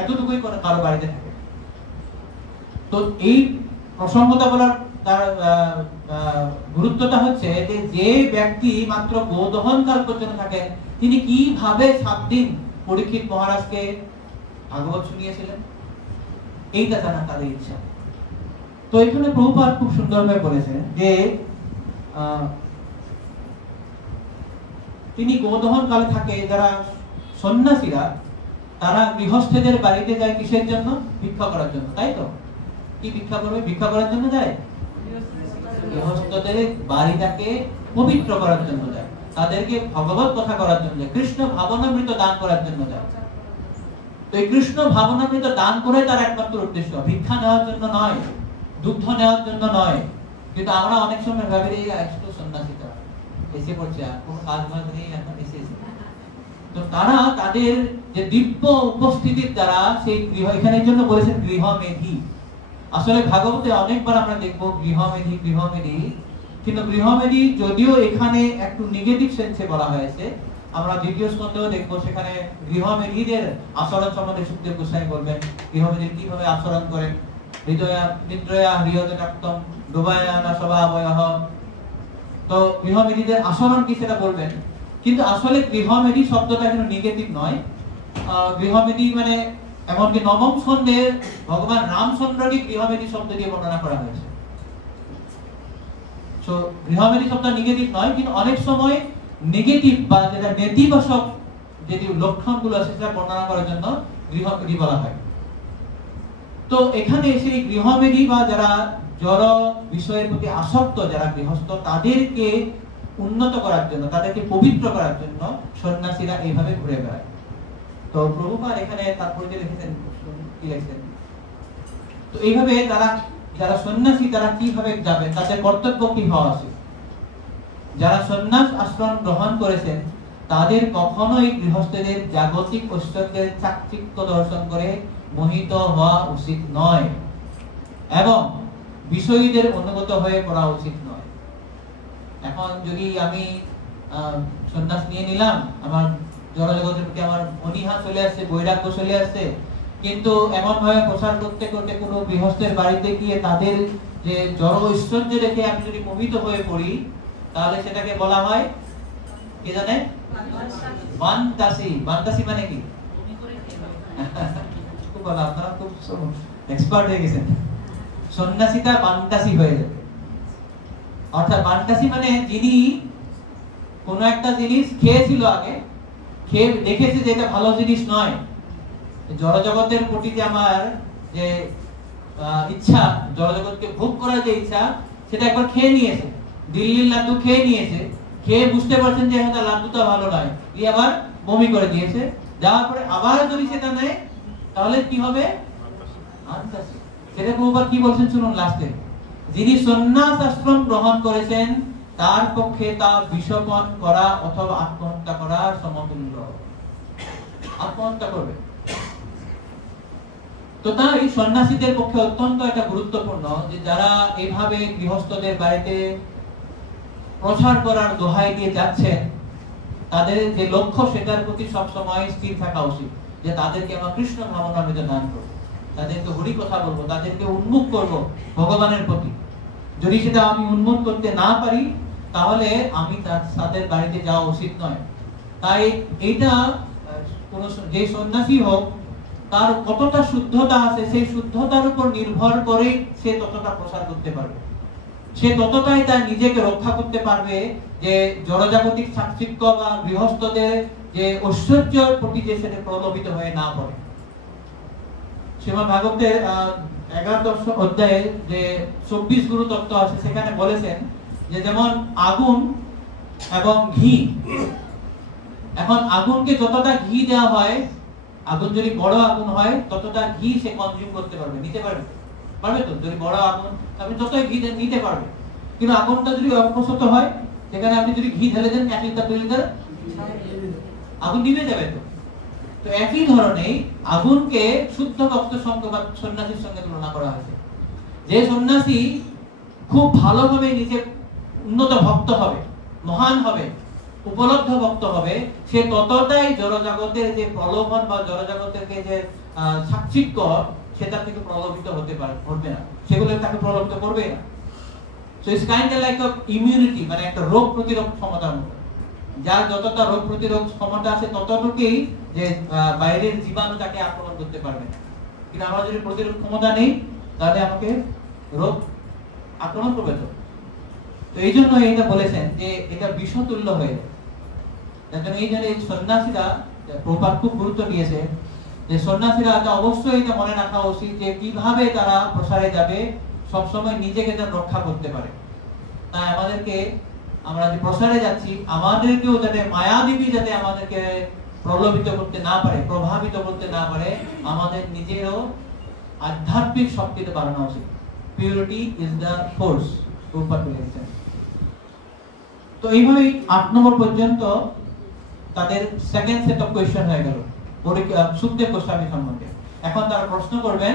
এতটুকুই করে কারো বাড়িতে থাকে। তো এই প্রসঙ্গটা বলার তার গুরুত্বটা হচ্ছে যে ব্যক্তি মাত্র গোদহন কাল পর্যন্ত থাকেন, তিনি কিভাবে 7 দিন পরীক্ষিত মহারাজকে ভাগবত শুনিয়েছিলেন, এইটা জানা তাদের ইচ্ছা। তো এখানে প্রভুপাদ খুব সুন্দরভাবে বলেছেন যে তিনি গোদহন কালে থাকে। যারা সন্ন্যাসীরা তারা গৃহস্থদের বাড়িতে যায় কিসের জন্য? ভিক্ষা করার জন্য, তাই তো? কি ভিক্ষা করবে? ভিক্ষা করার জন্য যায়। গৃহস্থদের বাড়িটাকে পবিত্র করার জন্য যায়, তাদেরকে ভগবত কথা করার জন্য যায়, কৃষ্ণ ভাবনামৃত দান করার জন্য যায়। তো এই কৃষ্ণ ভাবনামৃত দান করে তার একমাত্র উদ্দেশ্য, ভিক্ষা নেওয়ার জন্য নয়, দুগ্ধ নেওয়ার জন্য নয়। কিন্তু আমরা অনেক সময় ভাবি এই একটু সন্ন্যাসীরা এসে পড়ছে, আর কোনো কাজ বাজ নেই, এখন এসেছে। তো তারা তাদের যে দিব্য উপস্থিতির দ্বারা সেই গৃহ, এখানে জন্য বলেছেন গৃহমেধি। আসলে ভাগবতে অনেকবার আমরা দেখবো গৃহমেধি গৃহমেধি, কিন্তু গৃহমেধি যদিও এখানে একটু নেগেটিভ সেন্সে বলা হয়েছে, আমরা দ্বিতীয় স্কন্ধেও দেখবো সেখানে গৃহমেধিদের আচরণ সম্বন্ধে সুখদেব গোস্বামী বলবেন, গৃহমেধি কিভাবে আচরণ করে। হৃদয়া নিদ্রয়া হৃদয়কাক্তম ডুবায়ানা স্বভাবয়ঃ। তো গৃহমেধিদের আচরণ কি সেটা বলবেন, কিন্তু আসলে গৃহমেধি শব্দটা কিন্তু নেগেটিভ নয়। গৃহমেধি মানে এমনকি নবম স্কন্ধে ভগবান রামচন্দ্রকে গৃহমেধি শব্দ দিয়ে বর্ণনা করা হয়েছে। সো গৃহমেধি শব্দ নেগেটিভ নয়, কিন্তু অনেক সময় নেগেটিভ বা যেটা নেতিবাচক যে লক্ষণগুলো আছে সেটা বর্ণনা করার জন্য গৃহমেধি বলা হয়। তো এখানে সেই গৃহমেধি বা যারা জড় বিষয়ের প্রতি আসক্ত যারা গৃহস্থ, তাদেরকে উন্নত করার জন্য, তাদেরকে পবিত্র করার জন্য সন্ন্যাসীরা এইভাবে ঘুরে বেড়ায়। তো প্রভুপাদ এখানে তারপরে যে লিখেছেন, কি লিখেছেন, তো এইভাবে তারা যারা সন্ন্যাসী তারা কিভাবে যাবে, তাদের কর্তব্য কি হওয়া উচিত। যারা সন্ন্যাস আশ্রম গ্রহণ করেছেন তাদের কখনোই গৃহস্থদের জাগতিক ঐশ্বর্যের চাকচিক্য দর্শন করে মোহিত হওয়া উচিত নয় এবং বিষয়ীদের অনুগত হয়ে পড়া উচিত নয়। এখন যদি আমি সন্ন্যাস নিয়ে নিলাম, আমার জড়জগতের প্রতি আমার অনীহা চলে আসছে, বৈরাগ্য চলে আসছে, কিন্তু এমন ভাবে প্রচার করতে করতে কোনো গৃহস্থের বাড়িতে গিয়ে তাদের যে জড় ঐশ্বর্য দেখে আমি যদি মোহিত হয়ে পড়ি, তাহলে সেটাকে বলা হয় কি জানেন? বান্তাসি। বান্তাসি মানে কি? খুব ভালো, আপনারা খুব এক্সপার্ট হয়ে গেছেন। সন্ন্যাসীটা বান্তাসি হয়ে যাবে। অর্থাৎ বান্তাসি মানে যিনি কোন একটা জিনিস খেয়েছিল, আগে খেয়ে দেখেছে যে এটা ভালো জিনিস নয়, জড়জগতের প্রতি যে আমার যে ইচ্ছা, জড়জগৎকে ভোগ করার যে ইচ্ছা, সেটা একবার খেয়ে নিয়েছে, দিল্লির লাড্ডু খেয়ে নিয়েছে, খেয়ে বুঝতে পারছেন যে এটা লাড্ডুটা ভালো নয়, দিয়ে আবার বমি করে দিয়েছে। যাওয়ার পরে আবার যদি সেটা নেয় তাহলে কি হবে? বান্তাসি। সেটা প্রভুপাদ কি বলছেন শুনুন লাস্টে, যিনি সন্ন্যাস আশ্রম গ্রহণ করেছেন তার পক্ষে তা বিষপান করা অথবা আত্মহত্যা করা সমতুল্য। আত্মহত্যা করবে। তো তাই সন্ন্যাসীদের পক্ষে অত্যন্ত একটা গুরুত্বপূর্ণ যে যারা এইভাবে গৃহস্থদের বাড়িতে প্রচার করার দোহাই দিয়ে যাচ্ছেন, তাদের যে লক্ষ্য সেটার প্রতি সবসময় স্থির থাকা উচিত, যে তাদেরকে আমরা কৃষ্ণ ভাবনামৃত দান করব, তাদেরকে হরি কথা বলবো, তাদেরকে উন্মুখ করব ভগবানের প্রতি। যদি সেটা আমি উন্মুখ করতে না পারি, তাহলে আমি তাদের বাড়িতে যাওয়া উচিত নয়। তাই এইটা কোন যে সন্ন্যাসী হোক তার কতটা শুদ্ধতা আছে সেই শুদ্ধতার উপর নির্ভর করে সে ততটা প্রসার করতে পারবে, সে ততটাই তার নিজেকে রক্ষা করতে পারবে যে জড়জাগতিক সাংস্কৃতিক বা গৃহস্থদের যে ঐশ্বর্যের প্রতি যে সেটা প্রলোভিত হয়ে না পড়ে। শ্রীমদ্ ভাগবতের 11 অধ্যায়ে যে 24 গুরু তত্ত্ব আছে সেখানে বলেছেন যে যেমন আগুন এবং ঘি, এখন আগুনকে যতটা ঘি দেওয়া হয়, আগুন যদি বড় আগুন হয় ততটা ঘি সে কনজিউম করতে পারবে, নিতে পারবে, পারবে তো? যদি বড় আগুন আপনি যতই ঘি দেন নিতে পারবে, কিন্তু আগুনটা যদি অপ্রশত হয় সেখানে আপনি যদি ঘি ঢেলে দেন 1 লিটার 2 লিটার আগুন নিভে যাবে। তো একই ধরনের আগুনকে শুদ্ধ ভক্ত সঙ্গ বা সন্ন্যাসীর সঙ্গে তুলনা করা হয়েছে। যে সন্ন্যাসী খুব ভালোভাবে নিজে উন্নত ভক্ত হবে, মহান হবে, উপলব্ধ ভক্ত হবে, সে ততটাই জড়জগতের যে প্রলোভন বা জড়জগতের যে সাক্ষিক্য সেটা থেকে প্রলোভিত হতে পারবে না, সেগুলো তাকে প্রলোভিত করবে না। So it's kind like of immunity, মানে একটা রোগ প্রতিরোধ ক্ষমতার মতো। যার যতটা রোগ প্রতিরোধ ক্ষমতা আছে ততটুকুই যে বাইরের জীবাণু তাকে আক্রমণ করতে পারবে না। কিন্তু আমার যদি প্রতিরোধ ক্ষমতা নেই তাহলে আমাকে রোগ আক্রমণ করবে। তো এই জন্য এটা বলেছেন যে এটা বিষতুল্য হয়ে যায়। তার জন্য এই জন্য সন্ন্যাসীরা, প্রভুপাদ খুব গুরুত্ব দিয়েছে যে সন্ন্যাসীরা অবশ্যই এটা মনে রাখা উচিত যে কিভাবে তারা প্রসারে যাবে, সবসময় নিজেকে যেন রক্ষা করতে পারে। তাই আমাদেরকে, আমরা যে প্রসারে যাচ্ছি, আমাদেরকেও যাতে মায়াদেবী যাতে আমাদেরকে প্রলোভিত করতে না পারে, প্রভাবিত করতে না পারে, আমাদের নিজেরও আধ্যাত্মিক শক্তিতে বাড়ানো উচিত। Purity is the force, Prabhupada বলেছেন। তো এইভাবেই 8 নম্বর পর্যন্ত তাদের সেকেন্ড সেট অফ কোয়েশ্চেন হয়ে গেল সুখদেব গোস্বামী সম্বন্ধে। এখন তারা প্রশ্ন করবেন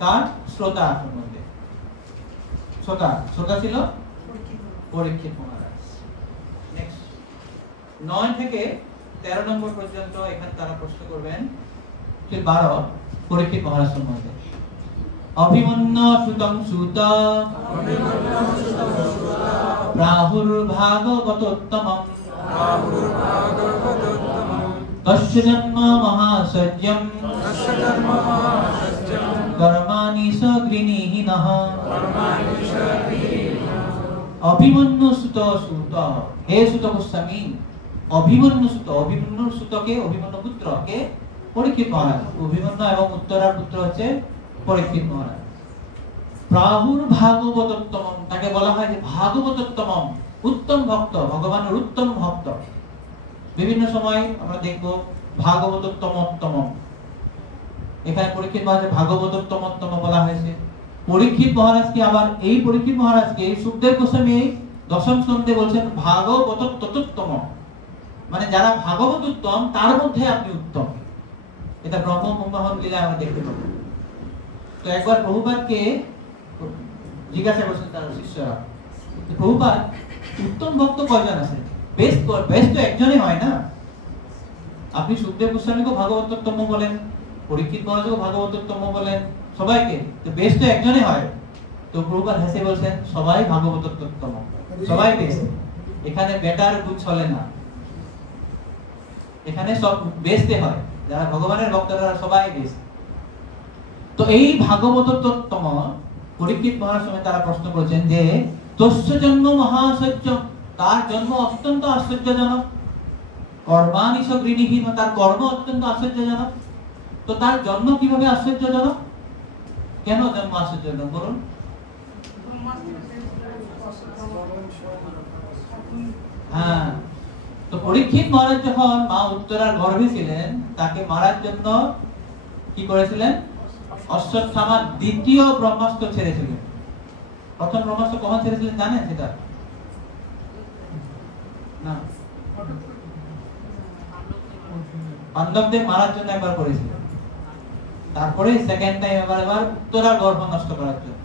কার? শ্রোতা সম্বন্ধে। শ্রোতা ছিল পরীক্ষিত মহারাজ। নেক্সট 9 থেকে 13 নম্বর পর্যন্ত এখানে তারা প্রশ্ন করবেন 12 পরীক্ষিত মহারাজ সম্বন্ধে। অভিমন্যু সুতং সুত প্রাহুর্ভাগবতোত্তমঃ তস্য জন্ম মহাসজ্জম কর্মাণি সগৃহীনঃ। অভিমন্যু সুত সুত, হে সুত গোস্বামী, অভিমন্যু সুত, অভিমন্যু সুতকে, অভিমন্যু পুত্রকে পরীক্ষিত মহারাজ, অভিমন্যু এবং উত্তরার পুত্র হচ্ছে পরীক্ষিত মহারাজ। প্রাহুর্ভাগবতোত্তমঃ, তাকে বলা হয় যে ভাগবতোত্তমঃ, উত্তম ভক্ত, ভগবানের উত্তম ভক্ত। বিভিন্ন সময় আমরা দেখব ভাগবতোত্তমোত্তম, এখানে পরীক্ষিত মহারাজ ভাগবতোত্তমোত্তম বলা হয়েছে। পরীক্ষিত মহারাজকে আবার, এই পরীক্ষিত মহারাজকে সুখদেব গোস্বামী 10ম স্কন্ধে বলছেন ভাগবতোত্তম, মানে যারা ভাগবত উত্তম তার মধ্যে আপনি উত্তম। এটা ব্রহ্ম মোহন লীলা আমরা দেখতে পাবো। তো একবার প্রভুপাদকে জিজ্ঞাসা করছেন তার শিষ্যরা, প্রভুপাদ উত্তম ভক্ত কয়জন আছে? বেস্ট তো একজনই হয় না? আপনি সুখদেব গোস্বামীকে ভাগবতোত্তম বলেন, পরীক্ষিত মহারাজকে ভাগবতোত্তম বলেন, সবাইকে তো বেস্ট তো একজনই হয়। তো প্রভুপাদ হেসে বলছেন সবাই ভাগবতোত্তম, সবাই বেস্ট, এখানে বেটার গুড চলে না, এখানে সব বেস্টে হয়, যারা ভগবানের ভক্তরা সবাই বেস্ট। তো এই ভাগবতোত্তম পরীক্ষিত মহারাজ সময় তারা প্রশ্ন করেছেন যে তস্য জন্ম মহাসহ্য, তার জন্ম অত্যন্ত আশ্চর্যজনক, কর্মাণি সগৃহীনঃ, তার কর্ম অত্যন্ত আশ্চর্যজনক। তো তার জন্ম কিভাবে আশ্চর্যজনক? কেন জন্ম আশ্চর্যজনক বলুন? হ্যাঁ, তো পরীক্ষিত মহারাজ যখন মা উত্তরার গর্ভে ছিলেন, তাকে মারার জন্য কি করেছিলেন? অশ্বত্থামার 2য় ব্রহ্মাস্ত্র ছেড়েছিলেন। প্রথম ব্রহ্মাস্ত্র কখন ছেড়েছিলেন জানেন সেটা? না, পাণ্ডবদের মারার জন্য একবার করেছিলেন, তারপরে সেকেন্ড টাইম এবার উত্তরা গর্ভ নষ্ট করার জন্য।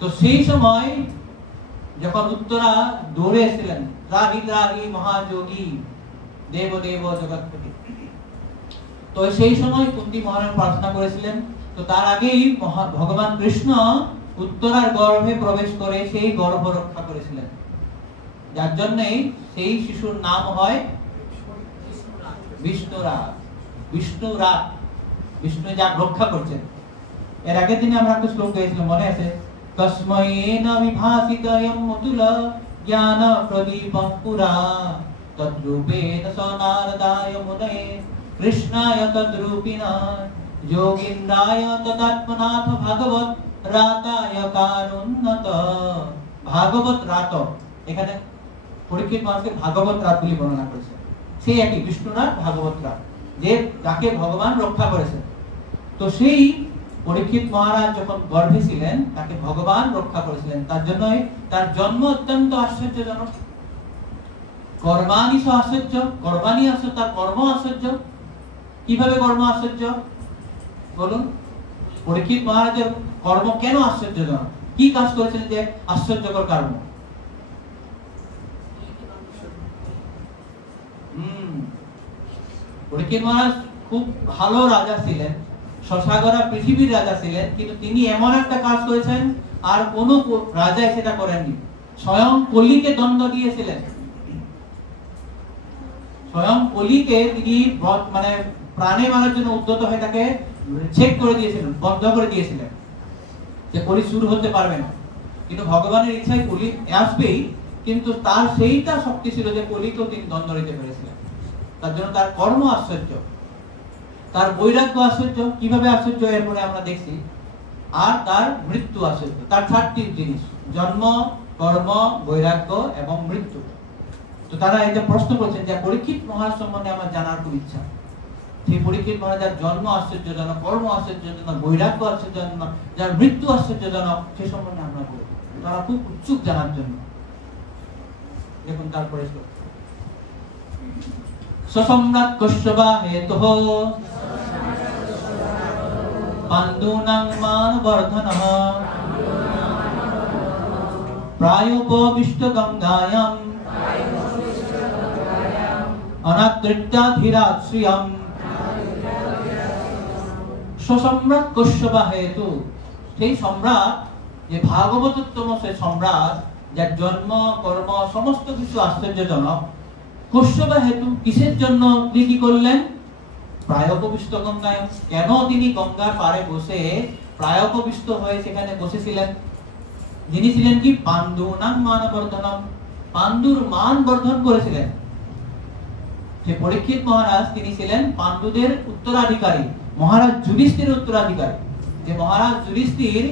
তো সেই সময় যখন উত্তরা দৌড়ে এসেছিলেন, ত্রাহি ত্রাহি মহাযোগী দেব দেব জগৎপতি, তো সেই সময় কুন্তি মহারানী প্রার্থনা করেছিলেন। তো তার আগেই ভগবান কৃষ্ণ উত্তরার গর্ভে প্রবেশ করে সেই গর্ভ রক্ষা করেছিলেন। যার জন্যই সেই শিশুর নাম হয় বিষ্ণুরাত। বিষ্ণুরাত, বিষ্ণু যার রক্ষা করছেন। এর আগের দিনে আমরা একটা শ্লোক গেয়েছিলাম, মনে আছে? তস্মৈন বিভাসিতয়ং অতুল জ্ঞান প্রদীপং পুরা তদ্রূপেণ স নারদায় মুনয়ে কৃষ্ণায় তদ্রূপিণা যোগীন্দ্রায় তদাত্মনাথ ভাগবত রাতায় কারুণ্যত। ভাগবত রাত, এখানে পরীক্ষিত মহারাজকে ভাগবত রাত বলে বর্ণনা করেছে। সেই একই বিষ্ণুরাত, ভাগবত রাত, যে যাকে ভগবান রক্ষা করেছেন। তো সেই পরীক্ষিত মহারাজ যখন গর্ভে ছিলেন তাকে ভগবান রক্ষা করেছিলেন। তার জন্যই তার জন্ম অত্যন্ত আশ্চর্যজনক। কর্মানি আশ্চর্য, কর্মানি আশ্চর্য, তার কর্ম আশ্চর্য। কিভাবে কর্ম আশ্চর্য বলুন? পরীক্ষিত মহারাজের কর্ম কেন আশ্চর্যজনক? কি কাজ করেছিলেন যে আশ্চর্যকর কর্ম? পরীক্ষিত মহারাজ খুব ভালো রাজা ছিলেন, শশাগরা পৃথিবীর রাজা ছিলেন, কিন্তু তিনি এমন একটা কাজ করেছেন আর কোন রাজাই সেটা করেননি। স্বয়ং কলিকে দণ্ড দিয়েছিলেন। স্বয়ং কলিকে তিনি মানে প্রাণে মারার জন্য উদ্যত হয়ে তাকে চেক করে দিয়েছিলেন, বন্ধ করে দিয়েছিলেন যে কলি শুরু হতে পারবে না। কিন্তু ভগবানের ইচ্ছায় কলি আসবেই, কিন্তু তার সেইটা শক্তি ছিল যে কলিকেও তিনি দণ্ড দিতে পেরেছিলেন। তার জন্য তার কর্ম আশ্চর্য, তার বৈরাগ্য আশ্চর্য। কিভাবে আশ্চর্য এরপরে আমরা দেখছি। আর তার মৃত্যু আশ্চর্য। তার চারটি জিনিস: জন্ম, কর্ম, বৈরাগ্য এবং মৃত্যু। তো তারা এটা প্রশ্ন করছেন যে পরীক্ষিত মহারাজ সম্বন্ধে আমার জানার খুব ইচ্ছা। সেই পরীক্ষিত মহারাজের জন্ম আশ্চর্যজনক, কর্ম আশ্চর্যজনক, বৈরাগ্য আশ্চর্যজনক, যার মৃত্যু আশ্চর্যজনক, সে সম্বন্ধে আমরা বলব। তারা খুব উৎসুক জানার জন্য। দেখুন তারপরে সসম্রাট কশ্যপা হেতুঃ পাণ্ডূনাং মানবর্ধনঃ প্রায়োপবিষ্ট গঙ্গায়াম অনাদৃত্যাধিরাজ শ্রিয়ম। সসম্রাট কশ্যপা হেতু, সেই সম্রাট যে ভাগবতোত্তম, সেই সম্রাট যার জন্ম, কর্ম সমস্ত কিছু আশ্চর্যজনক। কশ্যপা হেতু, কিসের জন্য তিনি কি করলেন? প্রায়োপবিষ্ট গঙ্গায়। কেন তিনি গঙ্গার পাড়ে বসে প্রায়োপবিষ্ট হয়ে সেখানে বসেছিলেন? যিনি ছিলেন কি? পাণ্ডূনাং মানবর্ধনম, পাণ্ডুর মান বর্ধন করেছিলেন। যে পরীক্ষিত মহারাজ তিনি ছিলেন পাণ্ডুদের উত্তরাধিকারী, মহারাজ যুধিষ্ঠির উত্তরাধিকারী। যে মহারাজ যুধিষ্ঠির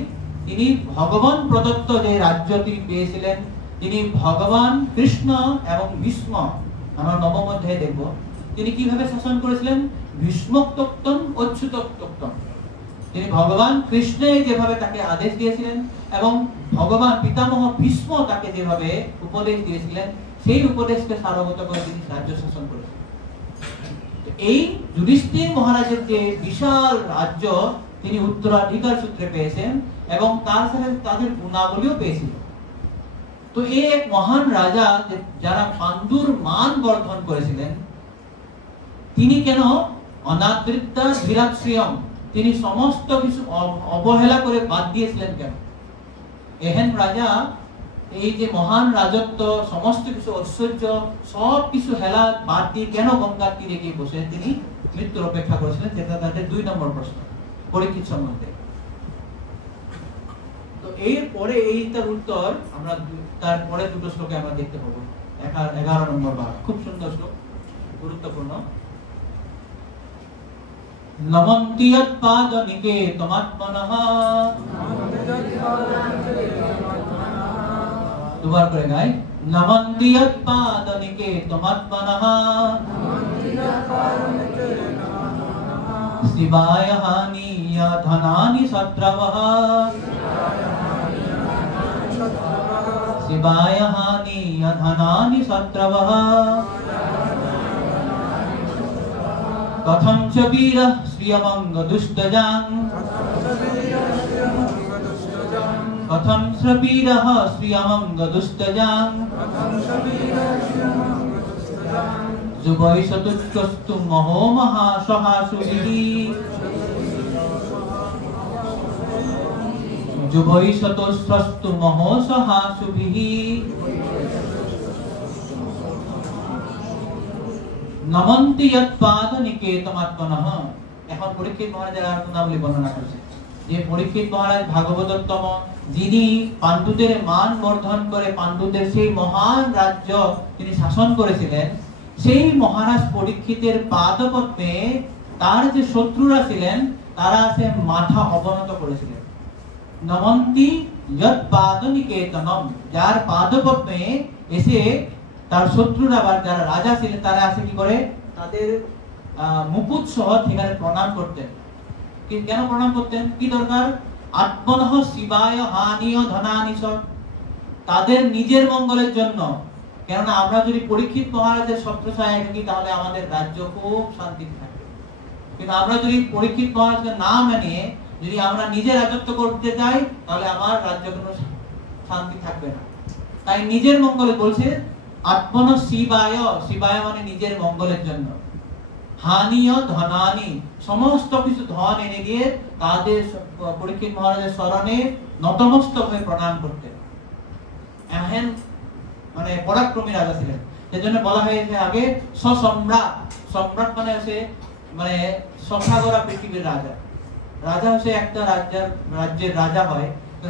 তিনি ভগবান প্রদত্ত যে রাজ্য তিনি পেয়েছিলেন, তিনি ভগবান কৃষ্ণ এবং ভীষ্ম, আমরা নবম অধ্যায়ে দেখব তিনি কিভাবে শাসন করেছিলেন। ভীষ্মোক্তম অচ্যুতোক্তম, তিনি ভগবান কৃষ্ণ যেভাবে তাকে আদেশ দিয়েছিলেন এবং ভগবান পিতামহ ভীষ্ম তাকে যেভাবে উপদেশ দিয়েছিলেন, সেই উপদেশকে সারগত করে তিনি রাজ্য শাসন করেছেন। এই যুধিষ্ঠির মহারাজের যে বিশাল রাজ্য তিনি উত্তরাধিকার সূত্রে পেয়েছেন এবং তার সাথে তাদের গুণাবলীও পেয়েছিলেন। তো এই এক মহান রাজা যারা পাণ্ডুর মান বর্ধন করেছিলেন, তিনি কেন অনাদৃত্যাধিরাজ শ্রিয়ম, তিনি সমস্ত কিছু অবহেলা করে বাদ দিয়েছিলেন কেন? এহেন রাজা এই যে মহান রাজত্ব, সমস্ত কিছু ঐশ্বর্য, সব কিছু হেলা বাদ দিয়ে কেন গঙ্গার তীরে গিয়ে বসে তিনি মৃত্যুর অপেক্ষা করেছিলেন? যেটা তাদের 2 নম্বর প্রশ্ন পরীক্ষিত সম্বন্ধে। তো এর পরে এইটার উত্তর আমরা তারপরে দুটো শ্লোকে আমরা দেখতে পাবো। 11 নম্বর ভাগ, খুব সুন্দর শ্লোক, গুরুত্বপূর্ণ। নমন্তি যৎপাদনিকে তমাত্মনঃ, দুবার করে গাই। নমন্তি যৎপাদনিকে তমাত্মনঃ শিবায় হানিয় ধনানি সত্রবঃ, শিবায় হানিয় ধনানি সত্রবঃ কথম চ বীরঃ শ্রিয়মঙ্গ দুষ্টজাং, কথম চ বীরঃ শ্রিয়মঙ্গ দুষ্টজাং যুবৈষতুষ্টস্তু মহো মহাসহাসুভিঃ, যুবৈষতুষ্টস্তু মহো সহাসুভিঃ নমন্তি যৎপাদ নিকেতমাত্মনঃ। এখন পরীক্ষিত মহারাজের আর গুণাবলী বর্ণনা করছে যে পরীক্ষিত মহারাজ ভাগবতোত্তম, যিনি পাণ্ডুদের মান বর্ধন করে পাণ্ডুদের সেই মহান রাজ্য তিনি শাসন করেছিলেন, সেই মহারাজ পরীক্ষিতের পাদপদ্মে তার যে শত্রুরা ছিলেন তারা সে মাথা অবনত করেছিলেন। নমন্তি যৎপাদ নিকেতনম, যার পাদপদ্মে এসে তার শত্রুরা বা যারা রাজা ছিলেন তারা আসে কি করে তাদের মুকুট সহ সেখানে প্রণাম করতেন। কেন প্রণাম করতেন? কি দরকার? আত্মনঃ শিবায় হানিয় ধনানিশ, তাদের নিজের মঙ্গলের জন্য। কেননা আমরা যদি পরীক্ষিত মহারাজের ছত্রছায়ায় থাকি তাহলে আমাদের রাজ্য খুব শান্তিতে থাকবে, কিন্তু আমরা যদি পরীক্ষিত মহারাজকে না মেনে যদি আমরা নিজে রাজত্ব করতে যাই তাহলে আমার রাজ্য কোনো শান্তি থাকবে না। তাই নিজের মঙ্গলে বলছে আত্মনঃ শিবায়, শিবায় মানে নিজের মঙ্গলের জন্য, হানিয় ধনানি, সমস্ত কিছু ধন এনে দিয়ে তাদের পরীক্ষিত মহারাজের শরণে নতমস্তক হয়ে প্রণাম করতেন। এহেন মানে পরাক্রমী রাজা ছিলেন। সেজন্য বলা হয়েছে আগে সসম্রাট। সম্রাট মানে হচ্ছে মানে সসাগরা পৃথিবীর রাজা। রাজা হচ্ছে একটা রাজ্যের রাজা হয়,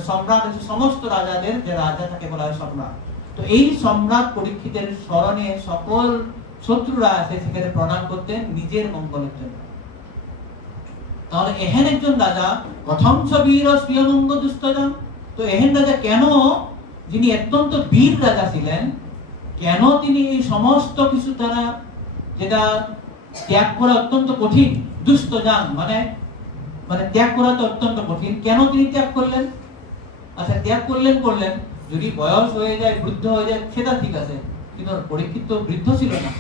সম্রাট হচ্ছে সমস্ত রাজাদের যে রাজা তাকে বলা হয় সম্রাট। তো এই সম্রাট পরীক্ষিতের শরণে সকল শত্রুরা আছে সেখানে প্রণাম করতেন নিজের মঙ্গলের জন্য। তাহলে এহেন একজন রাজা প্রথম বীর শ্রিয়মঙ্গ দুস্তজা, তো এহেন রাজা কেন, যিনি অত্যন্ত বীর রাজা ছিলেন, কেন তিনি এই সমস্ত কিছু দ্বারা যেটা ত্যাগ করা অত্যন্ত কঠিন, দুস্তজান মানে মানে ত্যাগ করা তো অত্যন্ত কঠিন, কেন তিনি ত্যাগ করলেন? আচ্ছা ত্যাগ করলেন, যদি বয়স হয়ে যায় বৃদ্ধ হয়ে যায় সেটা ঠিক আছে, কিন্তু পরীক্ষিত তো বৃদ্ধ ছিল না,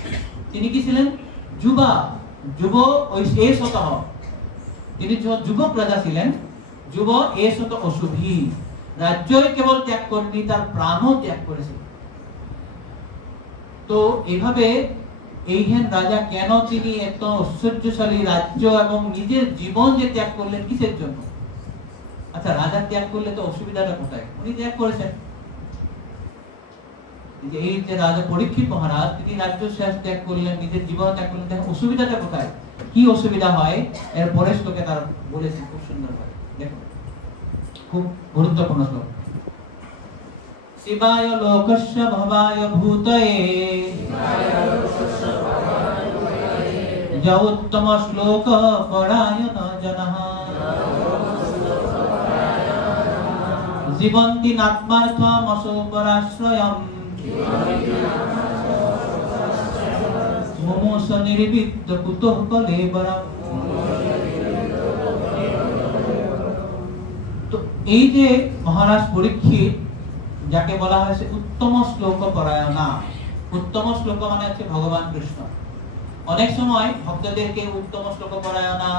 তিনি কি ছিলেন? যুব ওই এসতঃ, তিনি যুবক রাজা ছিলেন। যুব এসত অশুভি, রাজ্যই কেবল ত্যাগ করেনি, তার প্রাণও ত্যাগ করেছিল। তো এইভাবে এইহেন রাজা কেন তিনি এত ঐশ্বর্যশালী রাজ্য এবং নিজের জীবন যে ত্যাগ করলেন কিসের জন্য? আচ্ছা রাজা ত্যাগ করলে তো অসুবিধাটা কোথায়? উনি ত্যাগ করেছেন, এই যে রাজা পরীক্ষিত মহারাজ তিনি রাজ্য শেষ ত্যাগ করলেন, নিজের জীবন ত্যাগ করলেন, দেখেন অসুবিধাটা কোথায়, কি অসুবিধা হয় এর পরের শ্লোকে তারা বলেছেন খুব সুন্দর ভাবে। দেখুন খুব গুরুত্বপূর্ণ শ্লোক। শিবায় লোকস্য ভবায় ভূতয়ে যৌত্তম শ্লোক পরায়ণ জনঃ জীবন্তি নাত্মার্থম অশোকরাশ্রয়ম মুমুষ নির্বিদ্য কুতঃ কলেবরম। তো এই যে মহারাজ পরীক্ষিত, যাকে বলা হয়েছে উত্তম শ্লোক পরায়ণা, উত্তম শ্লোক মানে হচ্ছে ভগবান কৃষ্ণ। অনেক সময় ভক্তদেরকে উত্তম শ্লোক পরায়ণা,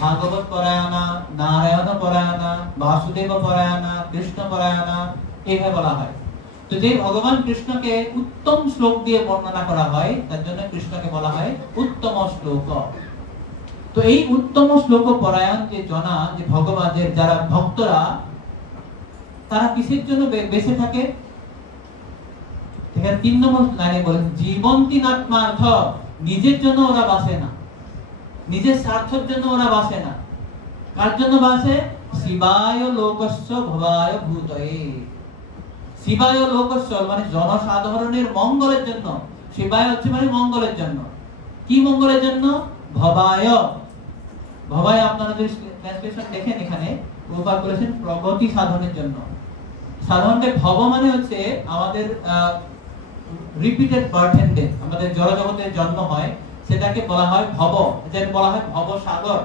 ভাগবত পরায়ণা, নারায়ণ পরায়ণা, বাসুদেব পরায়ণা, কৃষ্ণ পরায়ণা এইভাবে বলা হয়। তো যে ভগবান কৃষ্ণকে উত্তম শ্লোক দিয়ে বর্ণনা করা হয় তার জন্য কৃষ্ণকে বলা হয় উত্তম শ্লোক। তো এই উত্তম শ্লোক পরায়ণ যে জনা, যে ভগবানের যারা ভক্তরা, তারা কিসের জন্য বেঁচে থাকে? ঠিক আছে, 3 নম্বর লাইনে বলেন জীবন্তি নাত্মার্থ, নিজের জন্য ওরা বাঁচে না, নিজের স্বার্থের জন্য ওরা বাঁচে না। কার জন্য বাঁচে? শিবায় লোকস্য ভবায় ভূতয়ে। শিবায় লোকস্য মানে জনসাধারণের মঙ্গলের জন্য, শিবায় হচ্ছে মানে মঙ্গলের জন্য। কি মঙ্গলের জন্য? ভবায়, ভবায় আপনারা যদি ট্রান্সলেশন দেখেন এখানে প্রভুপাদ বলেছেন প্রগতি সাধনের জন্য। সাধারণত ভব মানে হচ্ছে আমাদের রিপিটেড বার্থ এন্ড ডেথ, আমাদের জড়জগতের জন্ম হয়, সেটাকে বলা হয় ভব, যেটা বলা হয় ভব সাগর।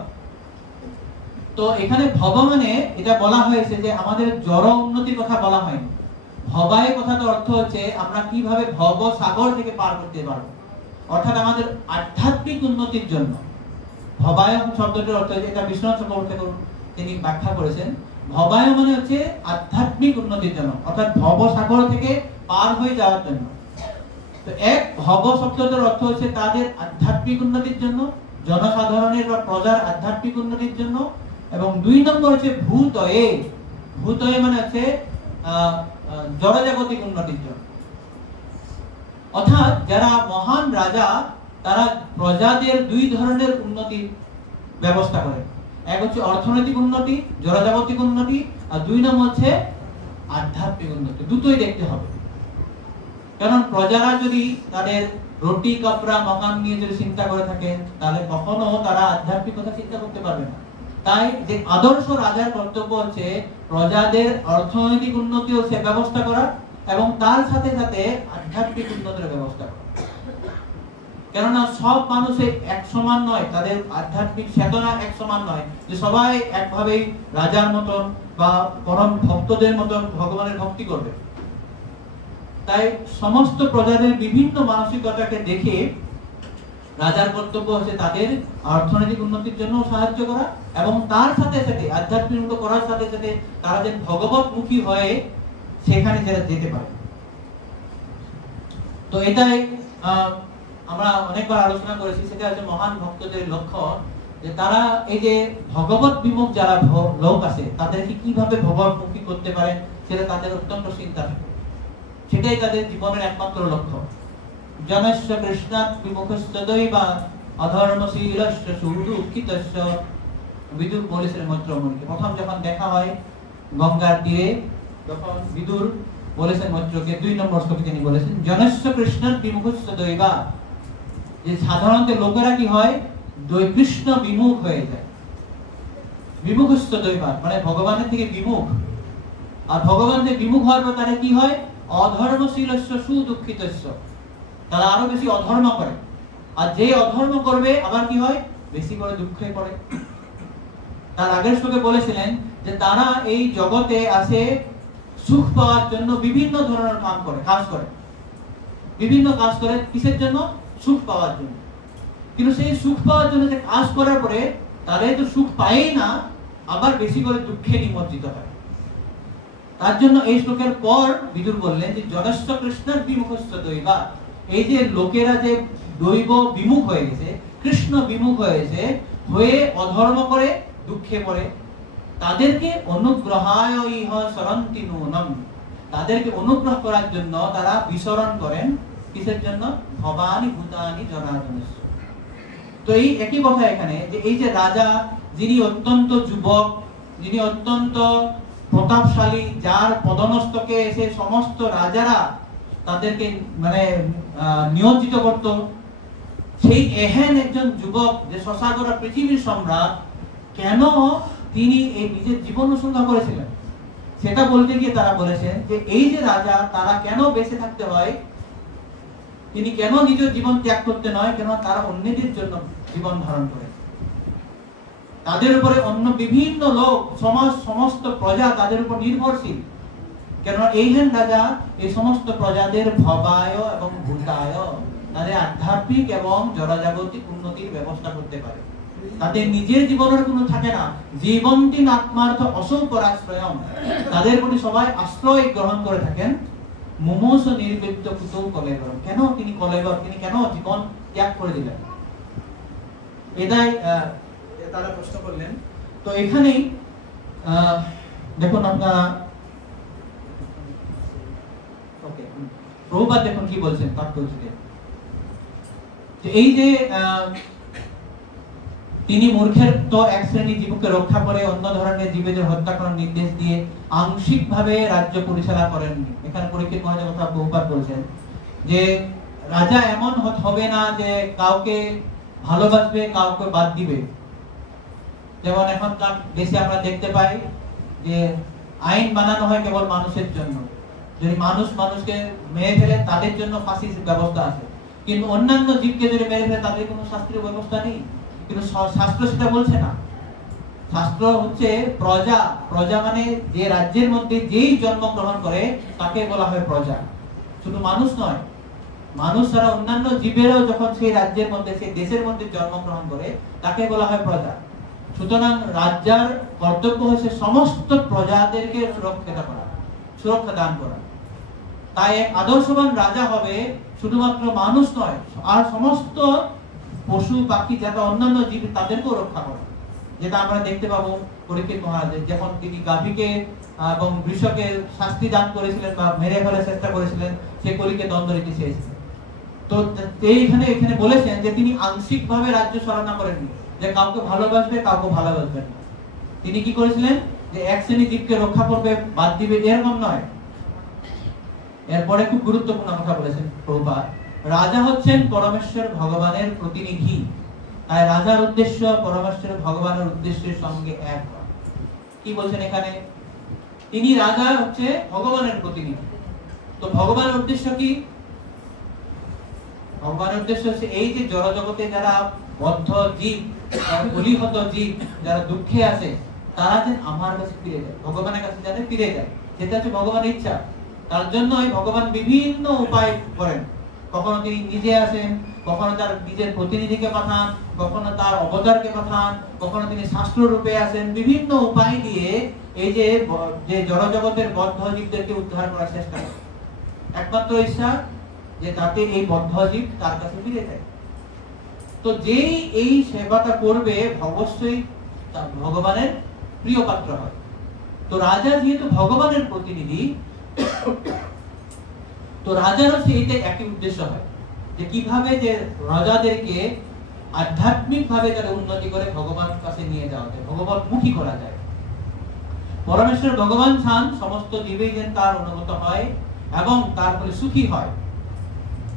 তো এখানে ভব মানে এটা বলা হয়েছে যে আমাদের জড় উন্নতির কথা বলা হয়নি। ভবায় কথাটার অর্থ হচ্ছে আমরা কিভাবে ভব সাগর থেকে পার করতে পারবো, অর্থাৎ আমাদের আধ্যাত্মিক উন্নতির জন্য। ভবায় শব্দটির অর্থ এটা বিশ্বনাথ চক্রবর্তী তিনি ব্যাখ্যা করেছেন। ভবায় মানে হচ্ছে আধ্যাত্মিক উন্নতির জন্য, অর্থাৎ ভব সাগর থেকে পার হয়ে যাওয়ার জন্য। তো এক ভব শব্দটার অর্থ হচ্ছে তাদের আধ্যাত্মিক উন্নতির জন্য, জনসাধারণের বা প্রজার আধ্যাত্মিক উন্নতির জন্য। এবং 2 নম্বর হচ্ছে ভূতয়ে, ভূতয়ে মানে হচ্ছে জড়জাগতিক উন্নতির জন্য। অর্থাৎ যারা মহান রাজা তারা প্রজাদের দুই ধরনের উন্নতি ব্যবস্থা করে। এক হচ্ছে অর্থনৈতিক উন্নতি, জনজাগতিক উন্নতি, আর দুই নম্বর হচ্ছে আধ্যাত্মিক উন্নতি। দুটোই দেখতে হবে। কারণ প্রজারা যদি তাদের রুটি কাপড়া মকান নিয়ে যদি চিন্তা করে থাকে, তাহলে কখনো তারা আধ্যাত্মিক কথা চিন্তা করতে পারবে না। তাই যে আদর্শ রাজার কর্তব্য হচ্ছে প্রজাদের অর্থনৈতিক উন্নতিও সে ব্যবস্থা করা এবং তার সাথে সাথে আধ্যাত্মিক উন্নতির ব্যবস্থা করা। কেননা সব মানুষ এক সমান নয়, তাদের আধ্যাত্মিক চেতনা এক সমান নয়, যে সবাই একভাবেই রাজার মতন বা পরম ভক্তদের মতন ভগবানের ভক্তি করবে। তাই সমস্ত প্রজাদের বিভিন্ন মানসিকতাকে দেখে রাজার কর্তব্য হচ্ছে তাদের অর্থনৈতিক উন্নতির জন্য সাহায্য করা এবং তার সাথে সাথে আধ্যাত্মিক উন্নতি করার সাথে সাথে তারা যেন ভগবতমুখী হয়ে সেখানে যারা যেতে পারে। তো এটাই আমরা অনেকবার আলোচনা করেছি, সেটা হচ্ছে মহান ভক্তদের লক্ষ্য, যে তারা এই যে ভগবত বিমুখ যারা লোক আছে তাদেরকে কিভাবে ভগবতমুখী করতে পারে সেটা তাদের অত্যন্ত চিন্তা থাকে। সেটাই তাদের জীবনের একমাত্র লক্ষ্য। জনস্য কৃষ্ণাৎ বিমুখস্য দৈবা অধর্মশীলস্য সুদুঃখিতস্য। বিদুর বলেছিলেন মৈত্রমণিকে, প্রথম যখন দেখা হয় গঙ্গার তীরে, তখন বিদুর বলেছেন মৈত্রকে 2 নম্বর শ্লোকে তিনি বলেছেন জনস্য কৃষ্ণাৎ বিমুখস্য দৈবা, যে সাধারণত লোকেরা কি হয় কৃষ্ণ বিমুখ হয়ে যায়। বিমুখস্য দৈবা মানে ভগবানের থেকে বিমুখ, আর ভগবান থেকে বিমুখ হওয়ার পর তারা কি হয় অধর্মশীলস্য সুদুঃখিতস্য, তারা আরো বেশি অধর্ম করে। আর যে অধর্ম করবে আবার কি হয় বেশি করে দুঃখে পড়ে। তার আগের শ্লোকে বলেছিলেন যে তারা এই জগতে আসে সুখ পাওয়ার জন্য বিভিন্ন ধরনের কাজ করে, বিভিন্ন কাজ করে কিসের জন্য? সুখ পাওয়ার জন্য। কিন্তু সেই সুখ পাওয়ার জন্য যে কাজ করার পরে তারা তো সুখ পায়ই না, আবার বেশি করে দুঃখে নিমজ্জিত হয়। তার জন্য এই শ্লোকের পর বিদুর বললেন যে জনস্য কৃষ্ণাৎ বিমুখস্য দৈবা, এই যে লোকেরা যে দৈব বিমুখ হয়ে গেছে, কৃষ্ণ বিমুখ হয়েছে, হয়ে অধর্ম করে দুঃখে পড়ে, তাদেরকে অনুগ্রহায় ইহ সরন্তি নূনম, তাদেরকে অনুগ্রহ করার জন্য তারা বিচরণ করেন কিসের জন্য? ভবানি ভূতানি জনার্দনস্য। তো এই একই কথা এখানে, যে এই যে রাজা যিনি অত্যন্ত যুবক, যিনি অত্যন্ত প্রতাপশালী, যার পদনস্তকে এসে সমস্ত রাজারা তাদেরকে মানে নিয়োজিত করত, সেই এহেন একজন যুবক যে শশাগরা পৃথিবীর সম্রাট, কেন তিনি এই নিজের জীবন উৎসর্গ করেছিলেন সেটা বলতে গিয়ে তারা বলেছেন যে এই যে রাজা, তারা কেন বেঁচে থাকতে হয়, তিনি কেন নিজের জীবন ত্যাগ করতে নয়, কেন তারা অন্যদের জন্য জীবন ধারণ করে, তাদের উপরে অন্য বিভিন্ন লোক, সমাজ, সমস্ত প্রজা তাদের উপর নির্ভরশীল। কেন এইহেন রাজা এই সমস্ত প্রজাদের ভবায় এবং ভূতায়, তাদের আধ্যাত্মিক এবং জড়জাগতিক উন্নতির ব্যবস্থা করতে পারে। তাদের নিজের জীবনের কোনো থাকে না, জীবন্তি আত্মার্থ অসৌ পরাশ্রয়ম, তাদের প্রতি সবাই আশ্রয় গ্রহণ করে থাকেন। মুমোস নির্বৃত্ত কুতৌ কলেবর, কেন তিনি কলেবর, তিনি কেন জীবন ত্যাগ করে দিলেন, এটাই তারা প্রশ্ন করলেন। তো এখানেই দেখুন আপনারা প্রভুপাদ দেখুন কি বলছেন তাৎপর্যে, এই যে তিনি মূর্খের তো এক শ্রেণী জীবকে রক্ষা করে অন্য ধরনের জীবদের হত্যা করার নির্দেশ দিয়ে আংশিক ভাবে রাজ্য পরিচালনা করেন। এখানে পরীক্ষিত মহারাজের কথা প্রভুপাদ বলছেন যে রাজা এমন হবে না যে কাউকে ভালোবাসবে কাউকে বাদ দিবে। যেমন এখনকার দেশে আমরা দেখতে পাই যে আইন বানানো হয় কেবল মানুষের জন্য, যদি মানুষ মানুষকে মেরে ফেলে তাদের জন্য ফাঁসির ব্যবস্থা আছে, কিন্তু অন্যান্য জীবকে যদি মেরে ফেলে তাদের কোনো শাস্ত্রীয় ব্যবস্থা নেই। কিন্তু শাস্ত্র সেটা বলছে না। শাস্ত্র হচ্ছে প্রজা, প্রজা মানে যে রাজ্যের মধ্যে যেই জন্মগ্রহণ করে তাকে বলা হয় প্রজা, শুধু মানুষ নয়, মানুষ ছাড়া অন্যান্য জীবেরাও যখন সেই রাজ্যের মধ্যে, সেই দেশের মধ্যে জন্মগ্রহণ করে তাকে বলা হয় প্রজা। সুতরাং রাজ্যের কর্তব্য হচ্ছে সমস্ত প্রজাদেরকে সুরক্ষা দান করা। তাই এক আদর্শবান রাজা হবে শুধুমাত্র মানুষ নয়, আর সমস্ত পশু পাখি যারা অন্যান্য জীব তাদেরকেও রক্ষা করা, যেটা আমরা দেখতে পাবো পরীক্ষিত মহারাজের, যখন তিনি গাভীকে এবং বৃষকে শাস্তি দান করেছিলেন বা মেরে ফেলার চেষ্টা করেছিলেন, সে কলিকে দ্বন্দ্ব রেখে চেয়েছিলেন। তো এইখানে এখানে বলেছেন যে তিনি আংশিকভাবে রাজ্য চালনা করেননি, যে কাউকে ভালোবাসবে কাউকে ভালোবাসবেন না। তিনি কি করেছিলেন যে এক শ্রেণী জীবকে রক্ষা করবে বাদ দিবে এরকম নয়। এরপরে খুব গুরুত্বপূর্ণ কথা বলেছেন প্রভুপাদ, রাজা হচ্ছেন পরমেশ্বর ভগবানের প্রতিনিধি, তাই রাজার উদ্দেশ্য পরমেশ্বর ভগবানের উদ্দেশ্যের সঙ্গে এক। কি বলছেন এখানে? তিনি রাজা হচ্ছে ভগবানের প্রতিনিধি। তো ভগবানের উদ্দেশ্য কি? ভগবানের উদ্দেশ্য হচ্ছে এই যে জড়জগতে যারা বদ্ধ জীব, বলিহত জীব, যারা দুঃখে আছে, তারা যেন আমার কাছে ফিরে যায়, ভগবানের কাছে যাতে ফিরে যায়, সেটা হচ্ছে ভগবানের ইচ্ছা। তার জন্যই ভগবান বিভিন্ন উপায় করেন। কখনো তিনি নিজে আসেন, কখনো তার নিজের প্রতিনিধিকে পাঠান, কখনো তার অবতারকে পাঠান, কখনো তিনি শাস্ত্র রূপে আসেন। বিভিন্ন উপায় দিয়ে এই যে জড়জগতের বদ্ধ জীবদেরকে উদ্ধার করার চেষ্টা করেন। একমাত্র ইচ্ছা যে তাতে এই বদ্ধ জীব তার কাছে ফিরে যায়। তো যেই এই সেবাটা করবে অবশ্যই ভগবানের প্রিয় পাত্র হয়। তো রাজা যেহেতু ভগবানের প্রতিনিধি, তো রাজারও সেইটা একই উদ্দেশ্য হয় যে কিভাবে যে রাজাদেরকে আধ্যাত্মিক ভাবে তারা উন্নতি করে ভগবান কাছে নিয়ে যাওয়া যায়, ভগবান মুখী করা যায়। পরমেশ্বর ভগবান চান সমস্ত জীবই যেন তার অনুগত হয় এবং তার ফলে সুখী হয়।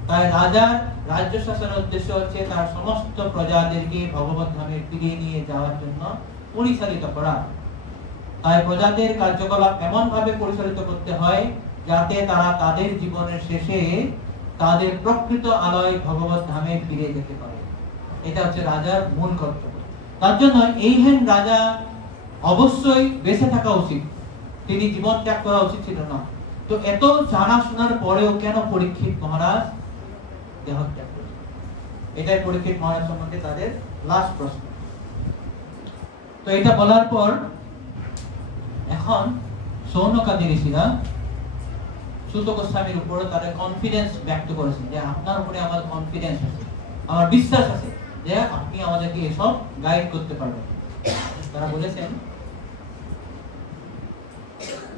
তাই রাজার রাজ্য শাসনের উদ্দেশ্য হচ্ছে তার সমস্ত প্রজাদেরকে ভগবত ধামে ফিরিয়ে নিয়ে যাওয়ার জন্য পরিচালিত করা। তাই প্রজাদের কার্যকলাপ এমন ভাবে পরিচালিত করতে হয় যাতে তারা তাদের জীবনের শেষে তাদের প্রকৃত আলয় ভগবত ধামে ফিরে যেতে পারে। এটা হচ্ছে রাজার মূল কর্তব্য। তার জন্য এইহেন রাজা অবশ্যই বেঁচে থাকা উচিত, তিনি জীবন ত্যাগ করা উচিত ছিল না। তো এত জানা শোনার পরেও কেন পরীক্ষিত মহারাজ দেহত্যাগ করেছেন? এটাই পরীক্ষিত মহারাজ সম্বন্ধে তাদের লাস্ট প্রশ্ন। তো এটা বলার পর এখন সৌনকাদি ঋষিরা সুত গোস্বামীর উপরে তাদের কনফিডেন্স ব্যক্ত করেছেন যে আপনার উপরে আমার কনফিডেন্স আছে, আমার বিশ্বাস আছে যে আপনি আমাদেরকে এসব গাইড করতে পারবেন। তারা বলেছেন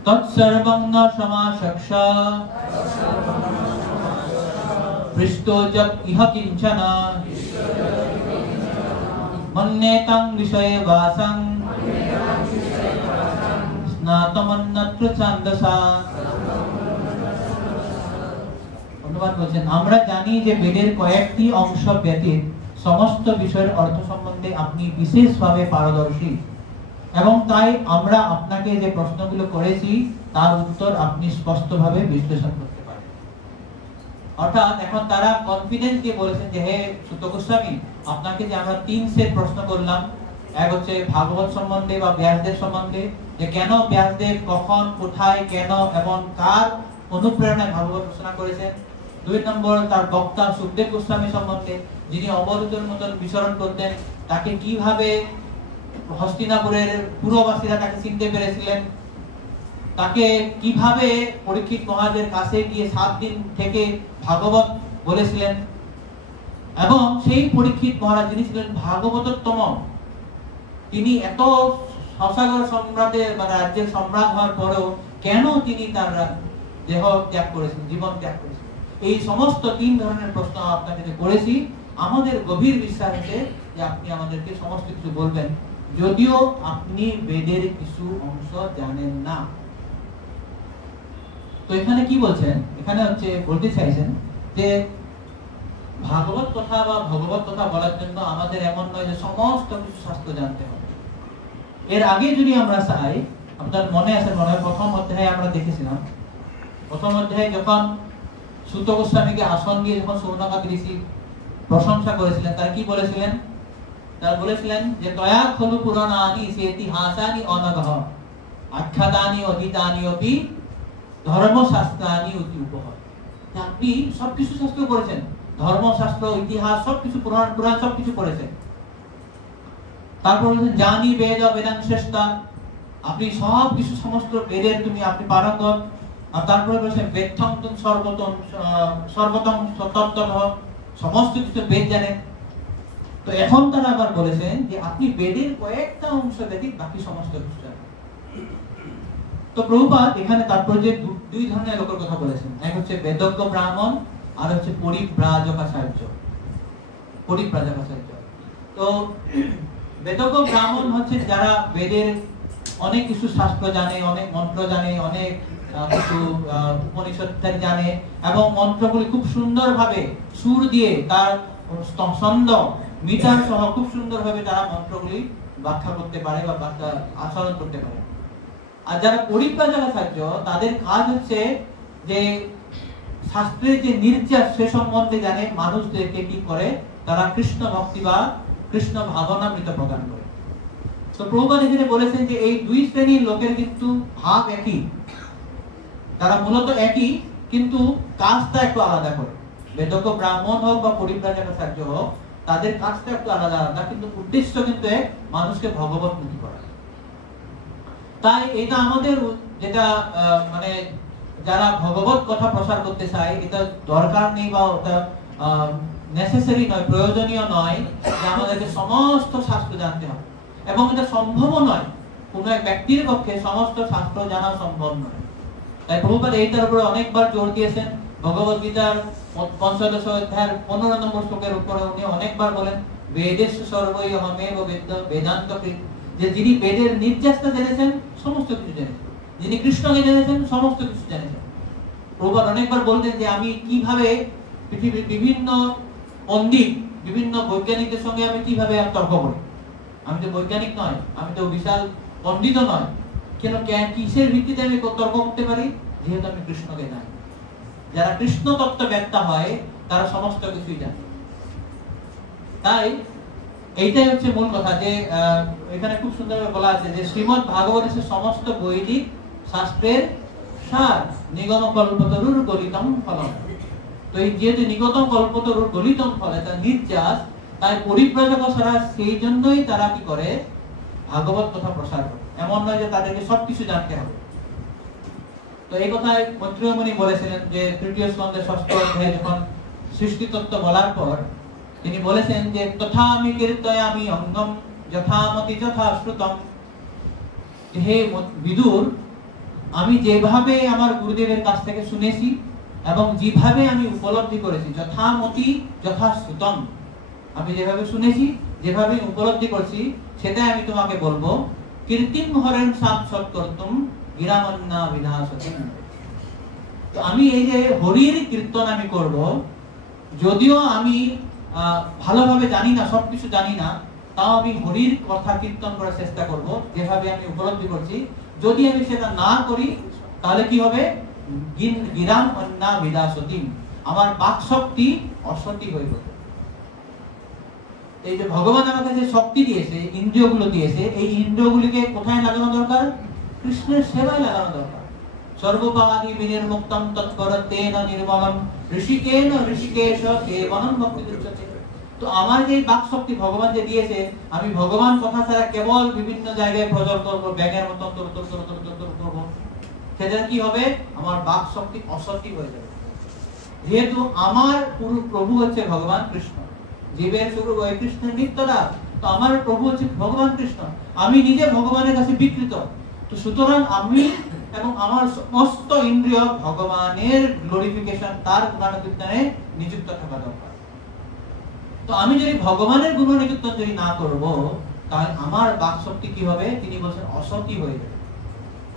তৎসর্বং ন সমাশক্ষ পৃষ্টো যৎ ইহ কিঞ্চন মন্যেতাং বিষয়ে বাসং স্নাতমন্নত্র ছান্দসা। ধন্যবাদ। বলছেন আমরা জানি যে বেদের কয়েকটি অংশ ব্যতীত সমস্ত বিষয়ের অর্থ সম্বন্ধে আপনি বিশেষভাবে পারদর্শী, এবং তাই আমরা আপনাকে যে প্রশ্নগুলো করেছি তার উত্তর আপনি স্পষ্টভাবে বিশ্লেষণ করতে পারেন। অর্থাৎ এখন তারা কনফিডেন্স দিয়ে বলেছেন যে হে সুত গোস্বামী, আপনাকে যে আমরা 3 সেট প্রশ্ন করলাম, এক হচ্ছে ভাগবত সম্বন্ধে বা ব্যাসদেব সম্বন্ধে, যে কেন ব্যাসদেব কখন কোথায় কেন এবং কার অনুপ্রেরণায় ভাগবত রচনা করেছেন। 2 নম্বর তার বক্তা সুখদেব গোস্বামী সম্বন্ধে, যিনি অবরুদ্ধের মতন বিচরণ করতেন, তাকে কিভাবে হস্তিনাপুরের পুরবাসীরা তাকে চিনতে পেরেছিলেন, তাকে কিভাবে পরীক্ষিত মহারাজের কাছে গিয়ে 7 দিন থেকে ভাগবত বলেছিলেন, এবং সেই পরীক্ষিত মহারাজ যিনি ছিলেন ভাগবতোত্তম, তিনি এত শশাগর সম্রাটের বা রাজ্যের সম্রাট হওয়ার পরেও কেন তিনি তার দেহ ত্যাগ করেছেন, জীবন ত্যাগ করেছেন। এই সমস্ত 3 ধরনের প্রশ্ন আপনাকে করেছি। আমাদের গভীর বিশ্বাস আছে যে আপনি আমাদেরকে সমস্ত কিছু বলবেন, যদিও আপনি বেদের কিছু অংশ জানেন না। তো এখানে কি বলছেন? এখানে হচ্ছে বলতে চাইছেন যে ভাগবত কথা বা ভগবত কথা বলার জন্য আমাদের এমন নয় যে সমস্ত কিছু শাস্ত্র জানতে হবে। এর আগে যদি আমরা চাই, আপনার মনে আছে মনে হয় প্রথম অধ্যায়ে আমরা দেখেছিলাম, প্রথম অধ্যায়ে যখন সুত গোস্বামীকে আসন দিয়ে যখন সৌনকাদি ঋষি প্রশংসা করেছিলেন, তারা কি বলেছিলেন? তারা বলেছিলেন যে তয়া খলু পুরাণানি ইতিহাসানি অনগহ আখ্যাতানি অধীতানি অপি ধর্মশাস্ত্রানি অতি উপহ। আপনি সবকিছু শাস্ত্র করেছেন, ধর্মশাস্ত্র ইতিহাস সবকিছু, পুরাণ সবকিছু করেছেন। তারপর বলেছেন জানি বেদ বেদাং শ্রেষ্ঠা, আপনি সবকিছু সমস্ত বেদের আপনি পারঙ্গম। আর তারপরে বলেছেন বেদথং সর্বতম তত্ত্বতঃ, সমস্ত কিছু বেদ জানেন। তো এখন তারা আবার বলেছেন যে আপনি বেদের কয়েকটা অংশ ব্যতীত বাকি সমস্ত কিছু জানেন। তো প্রভুপাদ এখানে তারপর যে 2 ধরনের লোকের কথা বলেছেন, এক হচ্ছে বেদজ্ঞ ব্রাহ্মণ আর হচ্ছে পরিব্রাজকাচার্য। পরিব্রাজকাচার্য তো বেদজ্ঞ ব্রাহ্মণ হচ্ছে যারা বেদের অনেক কিছু শাস্ত্র জানে, অনেক মন্ত্র জানে, অনেক কিছু উপনিষদ জানে এবং মন্ত্রগুলি খুব সুন্দরভাবে সুর দিয়ে তার ছন্দ মিটার সহ খুব সুন্দরভাবে তারা মন্ত্রগুলি ব্যাখ্যা করতে পারে বা ব্যাখ্যা আচরণ করতে পারে। আর যারা পরিব্রাজকাচার্য তাদের কাজ হচ্ছে যে শাস্ত্রের যে নির্যাস সে সম্বন্ধে জানে, মানুষদেরকে কি করে তারা কৃষ্ণ ভক্তি বা কৃষ্ণ ভাবনামৃত প্রদান করে। তো প্রভুপাদ এখানে বলেছেন যে এই দুই শ্রেণীর লোকের কিন্তু ভাব একই, তারা মূলত একই, কিন্তু কাজটা একটু আলাদা করে। বেদজ্ঞ ব্রাহ্মণ হোক বা পরিব্রাজকাচার্য হোক, তাদের কাজটা একটু আলাদা আলাদা, কিন্তু উদ্দেশ্য কিন্তু এক, মানুষকে ভগবৎমুখী করা। তাই এটা আমাদের যেটা মানে যারা ভগবত কথা প্রচার করতে চায়, এটা দরকার নেই বা ওটা নেসেসারি নয়, প্রয়োজনীয় নয় যে আমাদেরকে সমস্ত শাস্ত্র জানতে হবে, এবং এটা সম্ভবও নয়। কোনো এক ব্যক্তির পক্ষে সমস্ত শাস্ত্র জানা সম্ভব নয়। তাই প্রভুপাদ এইটার উপরে অনেকবার জোর দিয়েছেন। ভগবত গীতার 15 অধ্যায়ের 15 নম্বর শ্লোকের উপরে উনি অনেকবার বলেন বেদেশ সর্বৈহমেব বেদান্ত, যে যিনি বেদের নির্যাসটা জেনেছেন সমস্ত কিছু জেনেছেন, যিনি কৃষ্ণকে জেনেছেন সমস্ত কিছু জেনেছেন। প্রভুপাদ অনেকবার বলতেন যে আমি কিভাবে পৃথিবীর বিভিন্ন পণ্ডিত, বিভিন্ন বৈজ্ঞানিকদের সঙ্গে আমি কিভাবে তর্ক করি। আমি তো বৈজ্ঞানিক নয়, আমি তো বিশাল পণ্ডিতও নয়, কেন কিসের ভিত্তিতে আমি তর্ক করতে পারি? যেহেতু আমি কৃষ্ণকে জানি। যারা কৃষ্ণ তত্ত্ব ব্যাখ্যা হয় তারা সমস্ত কিছুই জানে। তাই এইটাই হচ্ছে মূল কথা, যে এখানে খুব সুন্দরভাবে বলা আছে যে শ্রীমদ্ ভাগবতের সমস্ত বৈদিক শাস্ত্রের সার নিগম কল্পতরুর গলিতম ফলম। তো এই যেহেতু নিগতম কল্পতরুর গলিতম ফল, এটা নির্যাস, তাই পরিব্রাজকরা সেই জন্যই তারা কি করে ভাগবত কথা প্রসার করে। এমন নয় যে তাদেরকে সবকিছু জানতে হবে। তো এই কথায় মৈত্রেয় মুনি বলেছিলেন যে তৃতীয় স্কন্ধের 6ষ্ঠ অধ্যায়ে যখন সৃষ্টি তত্ত্ব বলার পর তিনি বলেছেন যে তথামি কীর্তয়ামি অঙ্গম যথামতি যথা শ্রুতম। হে বিদুর, আমি যেভাবে আমার গুরুদেবের কাছ থেকে শুনেছি এবং যেভাবে আমি উপলব্ধি করেছি, যথামতি যথা শ্রুতম, আমি যেভাবে শুনেছি যেভাবে উপলব্ধি করছি সেটাই আমি তোমাকে বলবো। কীর্তিম হরেন সাপ সৎকর্তুম গিরামন্না বিনাশতিম। তো আমি এই যে হরির কীর্তন আমি করব, যদিও আমি ভালোভাবে জানি না, সবকিছু জানি না, তাও আমি হরির কথা কীর্তন করার চেষ্টা করব যেভাবে আমি উপলব্ধি করছি। যদি আমি সেটা না করি তাহলে কি হবে? গিরাম অন্না বিনাশতিম, আমার বাক শক্তি অসতি হয়ে যাবে। এই যে ভগবান আমাকে যে শক্তি দিয়েছে, ইন্দ্রিয়গুলো দিয়েছে, এই ইন্দ্রিয়গুলিকে কোথায় লাগানো দরকার? কৃষ্ণের সেবায় লাগানো দরকার। সর্বপাদি বিনির্মুক্তম তৎপরতেন নির্মলম ঋষিকেন ঋষিকেশ কেবলম ভক্তিদুচ্যতে। তো আমার যে বাক শক্তি ভগবান যে দিয়েছে, আমি ভগবান কথা ছাড়া কেবল বিভিন্ন জায়গায় প্রচার করব, ব্যাঙের মতন করব, সেটা কি হবে? আমার বাক শক্তি অসতি হয়ে যাবে। যেহেতু আমার পুরো প্রভু হচ্ছে ভগবান কৃষ্ণ, জীবের শুরু ওই কৃষ্ণের নিত্যদাস, তো আমার প্রভু হচ্ছে ভগবান কৃষ্ণ, আমি নিজে ভগবানের কাছে বিকৃত। তো সুতরাং আমি এবং আমার সমস্ত ইন্দ্রিয় ভগবানের গ্লোরিফিকেশন, তার গুণানুকীর্তনে নিযুক্ত থাকা দরকার। তো আমি যদি ভগবানের গুণানুকীর্তন যদি না করব, তাহলে আমার বাক শক্তি কি হবে? তিনি বলছেন অসতি হয়ে যাবে।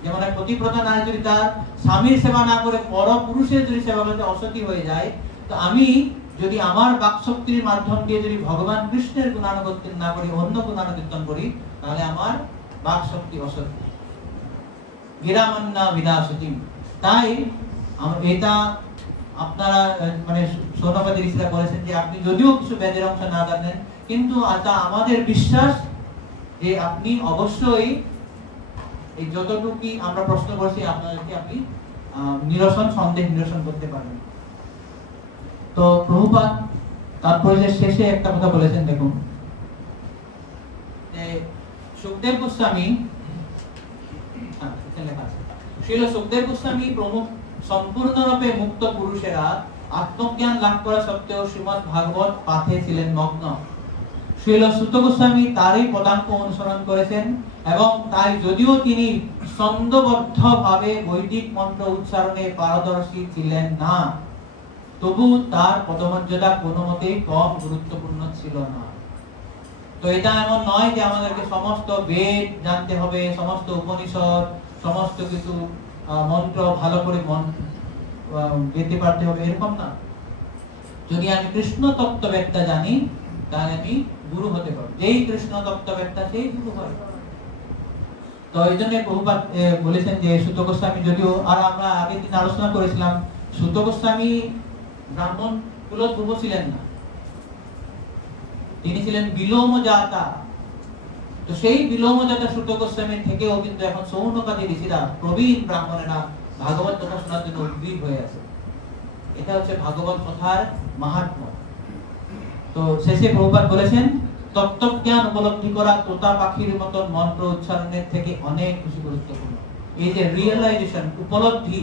যেমন এক পতিব্রতা নারী যদি তার স্বামীর সেবা না করে পর পুরুষের যদি সেবা করতে অসতি হয়ে যায়, তো আমি যদি আমার বাক শক্তির মাধ্যম দিয়ে যদি ভগবান কৃষ্ণের গুণানুকীর্তন না করি, অন্য গুণানুকীর্তন করি, তাহলে আমার বাক শক্তি অসতি, গিরামন্না বিনাশতিম। তাই এটা আপনারা মানে সৌনকাদি ঋষিরা বলেছেন যে আপনি যদিও কিছু বেদের অংশ না জানেন, কিন্তু তা আমাদের বিশ্বাস যে আপনি অবশ্যই এই যতটুকু আমরা প্রশ্ন করছি আপনাদেরকে আপনি সন্দেহ নিরসন করতে পারবেন। তো প্রভুপাদ তারপরে যে শেষে একটা কথা বলেছেন, দেখুন যে সুখদেব গোস্বামী, শ্রীল সুখদেব গোস্বামী প্রমুখ সম্পূর্ণরূপে মুক্ত পুরুষেরা আত্মজ্ঞান লাভ করা সত্ত্বেও শ্রীমদ্ ভাগবত পাঠে ছিলেন মগ্ন। শ্রীল সুত গোস্বামী তারই পদাঙ্ক অনুসরণ করেছেন এবং তাই যদিও তিনি ছন্দবদ্ধভাবে বৈদিক মন্ত্র উচ্চারণে পারদর্শী ছিলেন না, তবু তার পদমর্যাদা কোনো মতেই কম গুরুত্বপূর্ণ ছিল না। তো এটা এমন নয় যে আমাদেরকে সমস্ত বেদ জানতে হবে, সমস্ত উপনিষদ, সমস্ত কিছু মন্ত্র ভালো করে গেতে পারতে হবে, এরকম না। যদি আমি কৃষ্ণ তত্ত্ববেত্তা জানি তাহলে আমি গুরু হতে পারবো। যেই কৃষ্ণ তত্ত্ববেত্তা সেই গুরু হয়। তো এই জন্য প্রভুপাদ বলেছেন যে সুত গোস্বামী, যদিও আর আমরা আগের দিন আলোচনা করেছিলাম, সুত গোস্বামী ব্রাহ্মণ কুলোদ্ভূত ছিলেন না, তিনি ছিলেন বিলোমজাতা। তো সেই বিলোমজাতা সুত গোস্বামীর থেকেও কিন্তু এখন সৌনকাদি ঋষিরা, প্রবীণ ব্রাহ্মণেরা ভাগবত কথা শোনার জন্য উদ্গ্রীব হয়ে আছে। এটা হচ্ছে ভাগবত কথার মাহাত্ম্য। তো শেষে প্রভুপাদ বলেছেন, তত্ত্বজ্ঞান উপলব্ধি করা তোতা পাখির মতন মন্ত্র উচ্চারণের থেকে অনেক বেশি গুরুত্বপূর্ণ। এই যে রিয়েলাইজেশন, উপলব্ধি,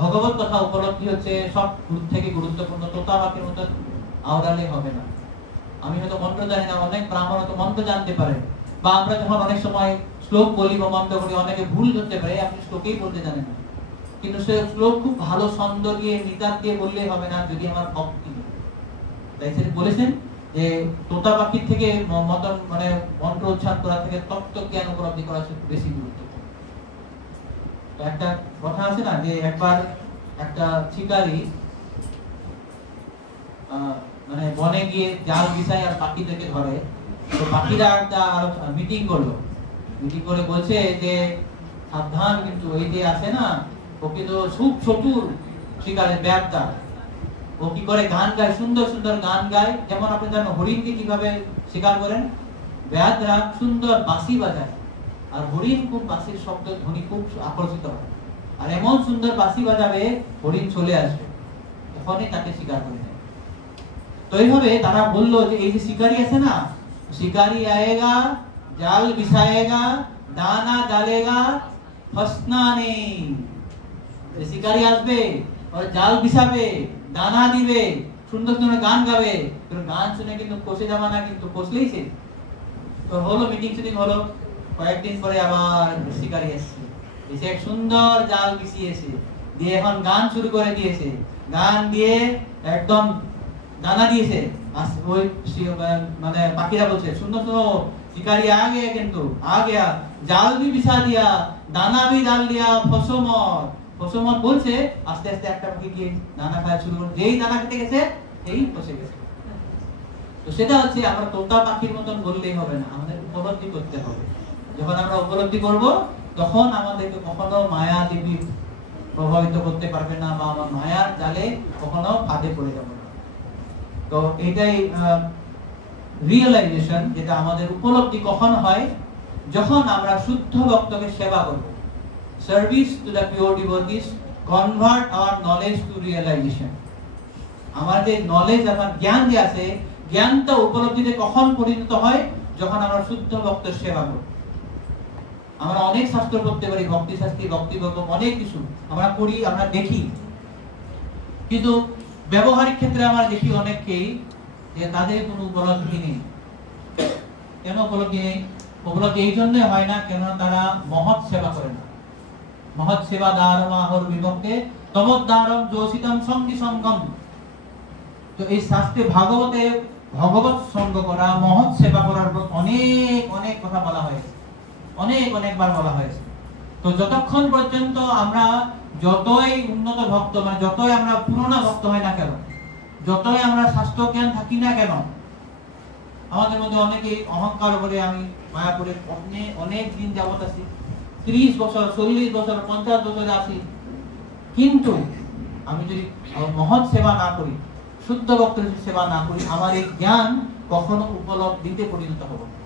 ভগবত কথা উপলব্ধি হচ্ছে সব থেকে গুরুত্বপূর্ণ। তোতা পাখির মতন আওড়ালে হবে না। আমি হয়তো মন্ত্র জানি না, অনেক ব্রাহ্মণ হয়তো মন্ত্র জানতে পারে, বা আমরা যখন অনেক সময় শ্লোক বলি বা মন্ত্র করি অনেকে ভুল ধরতে পারে, আপনি শ্লোকেই বলতে জানেন না, কিন্তু সে শ্লোক খুব ভালো ছন্দ দিয়ে নিতাত দিয়ে বললেই হবে না যদি আমার ভক্তি। তাই সে বলেছেন যে তোতা পাখির থেকে মতন মানে মন্ত্র উচ্চারণ করা থেকে তত্ত্ব জ্ঞান উপলব্ধি করা বেশি গুরুত্বপূর্ণ। তো একটা কথা আছে না যে একবার একটা শিকারী মানে বনে গিয়ে জাল বিছায় আর পাখিদেরকে ধরে। তো পাখিরা একটা মিটিং করলো, মিটিং করে বলছে যে সাবধান, কিন্তু ওই যে আছে না, ওকে তো খুব চতুর শিকারের ব্যাগটা, ও কি করে গান গায়, সুন্দর সুন্দর গান গায়। যেমন আপনি জানেন হরিণকে কিভাবে শিকার করেন, ব্যাগরা সুন্দর বাঁশি বাজায়, আর হরিণ খুব বাঁশির শব্দ ধ্বনি খুব আকর্ষিত হয়, আর এমন সুন্দর বাঁশি বাজাবে হরিণ চলে আসবে, তখনই তাকে শিকার করে নেয়। তো এইভাবে তারা বললো যে এই যে শিকারী আছে না, শিকারী আয়েগা, জাল বিছায়েগা, দানা ডালেগা, ফসনা নেই। শিকারী আসবে, আর জাল বিছাবে, দানা দিবে, সুন্দর সুন্দর গান গাবে, গান শুনে কিন্তু কষে যাবা না, কিন্তু কষলেই শেষ। তো হলো মিটিং সিটিং হলো, কয়েকদিন পরে আবার শিকারী এসছে, এসে এক সুন্দর জাল বিছিয়েছে, দিয়ে এখন গান শুরু করে দিয়েছে, গান দিয়ে একদম দানা দিয়েছে। ওই মানে পাখিরা বলছে सुनो सुनो शिकारी आ गए, কিন্তু आ गया, জাল भी बिछा दिया, दाना भी डाल दिया, ফসমত বলছে। আস্তে আস্তে একটা পাখি গিয়ে দানা খাওয়া শুরু করে, যেই দানা খেতে গেছে এই ফসে গেছে। তো সেটা হচ্ছে আমরা তোতা পাখির মতন বললেই হবে না, আমাদের উপলব্ধি করতে হবে। যখন আমরা উপলব্ধি করব তখন আমাদেরকে কখনো মায়া দেবী প্রভাবিত করতে পারবে না, বা আমার মায়ার জালে কখনো ফাঁদে পড়ে যাব না। তো এটাই রিয়েলাইজেশন, যেটা আমাদের উপলব্ধি কখন হয়, যখন আমরা শুদ্ধ ভক্তকে সেবা করব। Service to the pure devotees convert our knowledge to realisation. আমাদের নলেজ, আমার জ্ঞান যে আছে, জ্ঞানটা উপলব্ধিতে কখন পরিণত হয়, যখন আমরা শুদ্ধ ভক্তের সেবা করব। আমরা অনেক শাস্ত্র পড়তে পারি, ভক্তি শাস্ত্রী, ভক্তি বৈভব, অনেক কিছু আমরা পড়ি, আমরা দেখি, কিন্তু ব্যবহারিক ক্ষেত্রে আমরা দেখি অনেককেই যে তাদের কোনো উপলব্ধি নেই। কেন উপলব্ধি নেই? উপলব্ধি এই জন্য হয় না কেন তারা মহৎ সেবা করে না। মহৎ সেবা দারম আহর বিভক্তে তমোদ্দারম যোষিতম সঙ্গী সঙ্গম। তো এই শাস্ত্রে ভাগবতে ভগবত সঙ্গ করা, মহৎ সেবা করার অনেক অনেক কথা বলা হয়েছে, অনেকবার বলা হয়েছে। তো যতক্ষণ পর্যন্ত আমরা যতই উন্নত ভক্ত, মানে যতই আমরা পুরোনো ভক্ত হয় না কেন, যতই আমরা শাস্ত্র জ্ঞান থাকি না কেন, আমাদের মধ্যে অনেকে অহংকার করে আমি মায়াপুরে অনেক দিন যাবত আছি, 30 বছর, 40 বছর, 50 বছরে আসি, কিন্তু আমি যদি মহৎ সেবা না করি, শুদ্ধ ভক্তের সেবা না করি, আমার এই জ্ঞান কখনো উপলব্ধিতে পরিণত হবে না।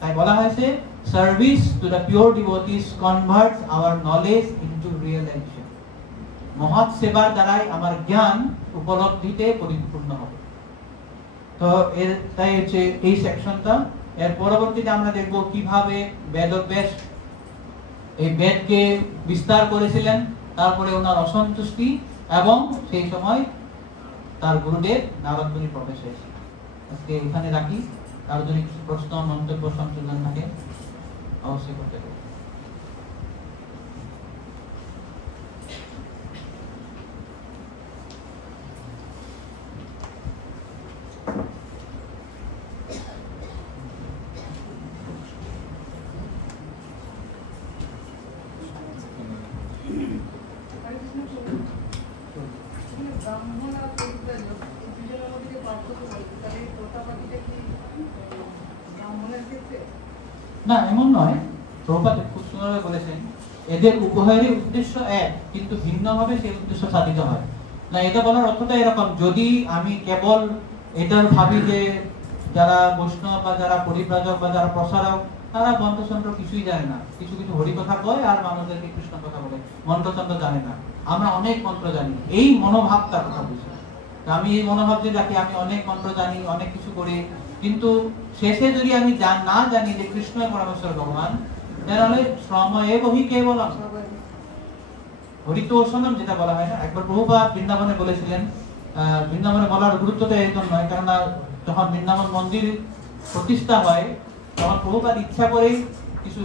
তাই বলা হয়েছে service to the pure devotees converts our knowledge into realisation. মহৎ সেবার দ্বারাই আমার জ্ঞান উপলব্ধিতে পরিপূর্ণ হবে। তো তাই হচ্ছে এই সেকশনটা। এর পরবর্তীতে আমরা দেখব কিভাবে বেদব্যাস এই বেদকে বিস্তার করেছিলেন, তারপরে ওনার অসন্তুষ্টি, এবং সেই সময় তার গুরুদেব নারদ মুনি প্রবেশ হয়েছে। আজকে এখানে রাখি। কারো যদি কিছু প্রশ্ন, মন্তব্য, সংশোধন থাকে অবশ্যই করতে হবে। না, এমন নয়। প্রভুপাদ খুব সুন্দরভাবে বলেছেন এদের উভয়েরই উদ্দেশ্য এক, কিন্তু ভিন্নভাবে সেই উদ্দেশ্য সাধিত হয়। না, এটা বলার অর্থটা এরকম, যদি আমি কেবল এটার ভাবি যে যারা বৈষ্ণব বা যারা পরিব্রাজক বা যারা প্রসারক তারা মন্ত্রচন্দ্র কিছুই জানে না, কিছু কিছু হরি কথা কয় আর মানুষদেরকে কৃষ্ণ কথা বলে, মন্ত্রচন্দ্র জানে না। আমরা অনেক মন্ত্র জানি, এই মনোভাবটার কথা বুঝি। আমি এই মনোভাব যে রাখি, আমি অনেক মন্ত্র জানি, অনেক কিছু করি, কিন্তু শেষে যদি আমি না জানি যে কৃষ্ণ পরমেশ্বর ভগবান, তাহলে শ্রময়ে বহি কেবলম হরিতোষণম যেটা বলা হয় না। একবার প্রভুপাদ বৃন্দাবনে বলেছিলেন, বৃন্দাবনে বলার গুরুত্বটা এই জন্য নয়, কেননা যখন বৃন্দাবন মন্দির প্রতিষ্ঠা হয় তখন প্রভুপাদ ইচ্ছা করেই কিছু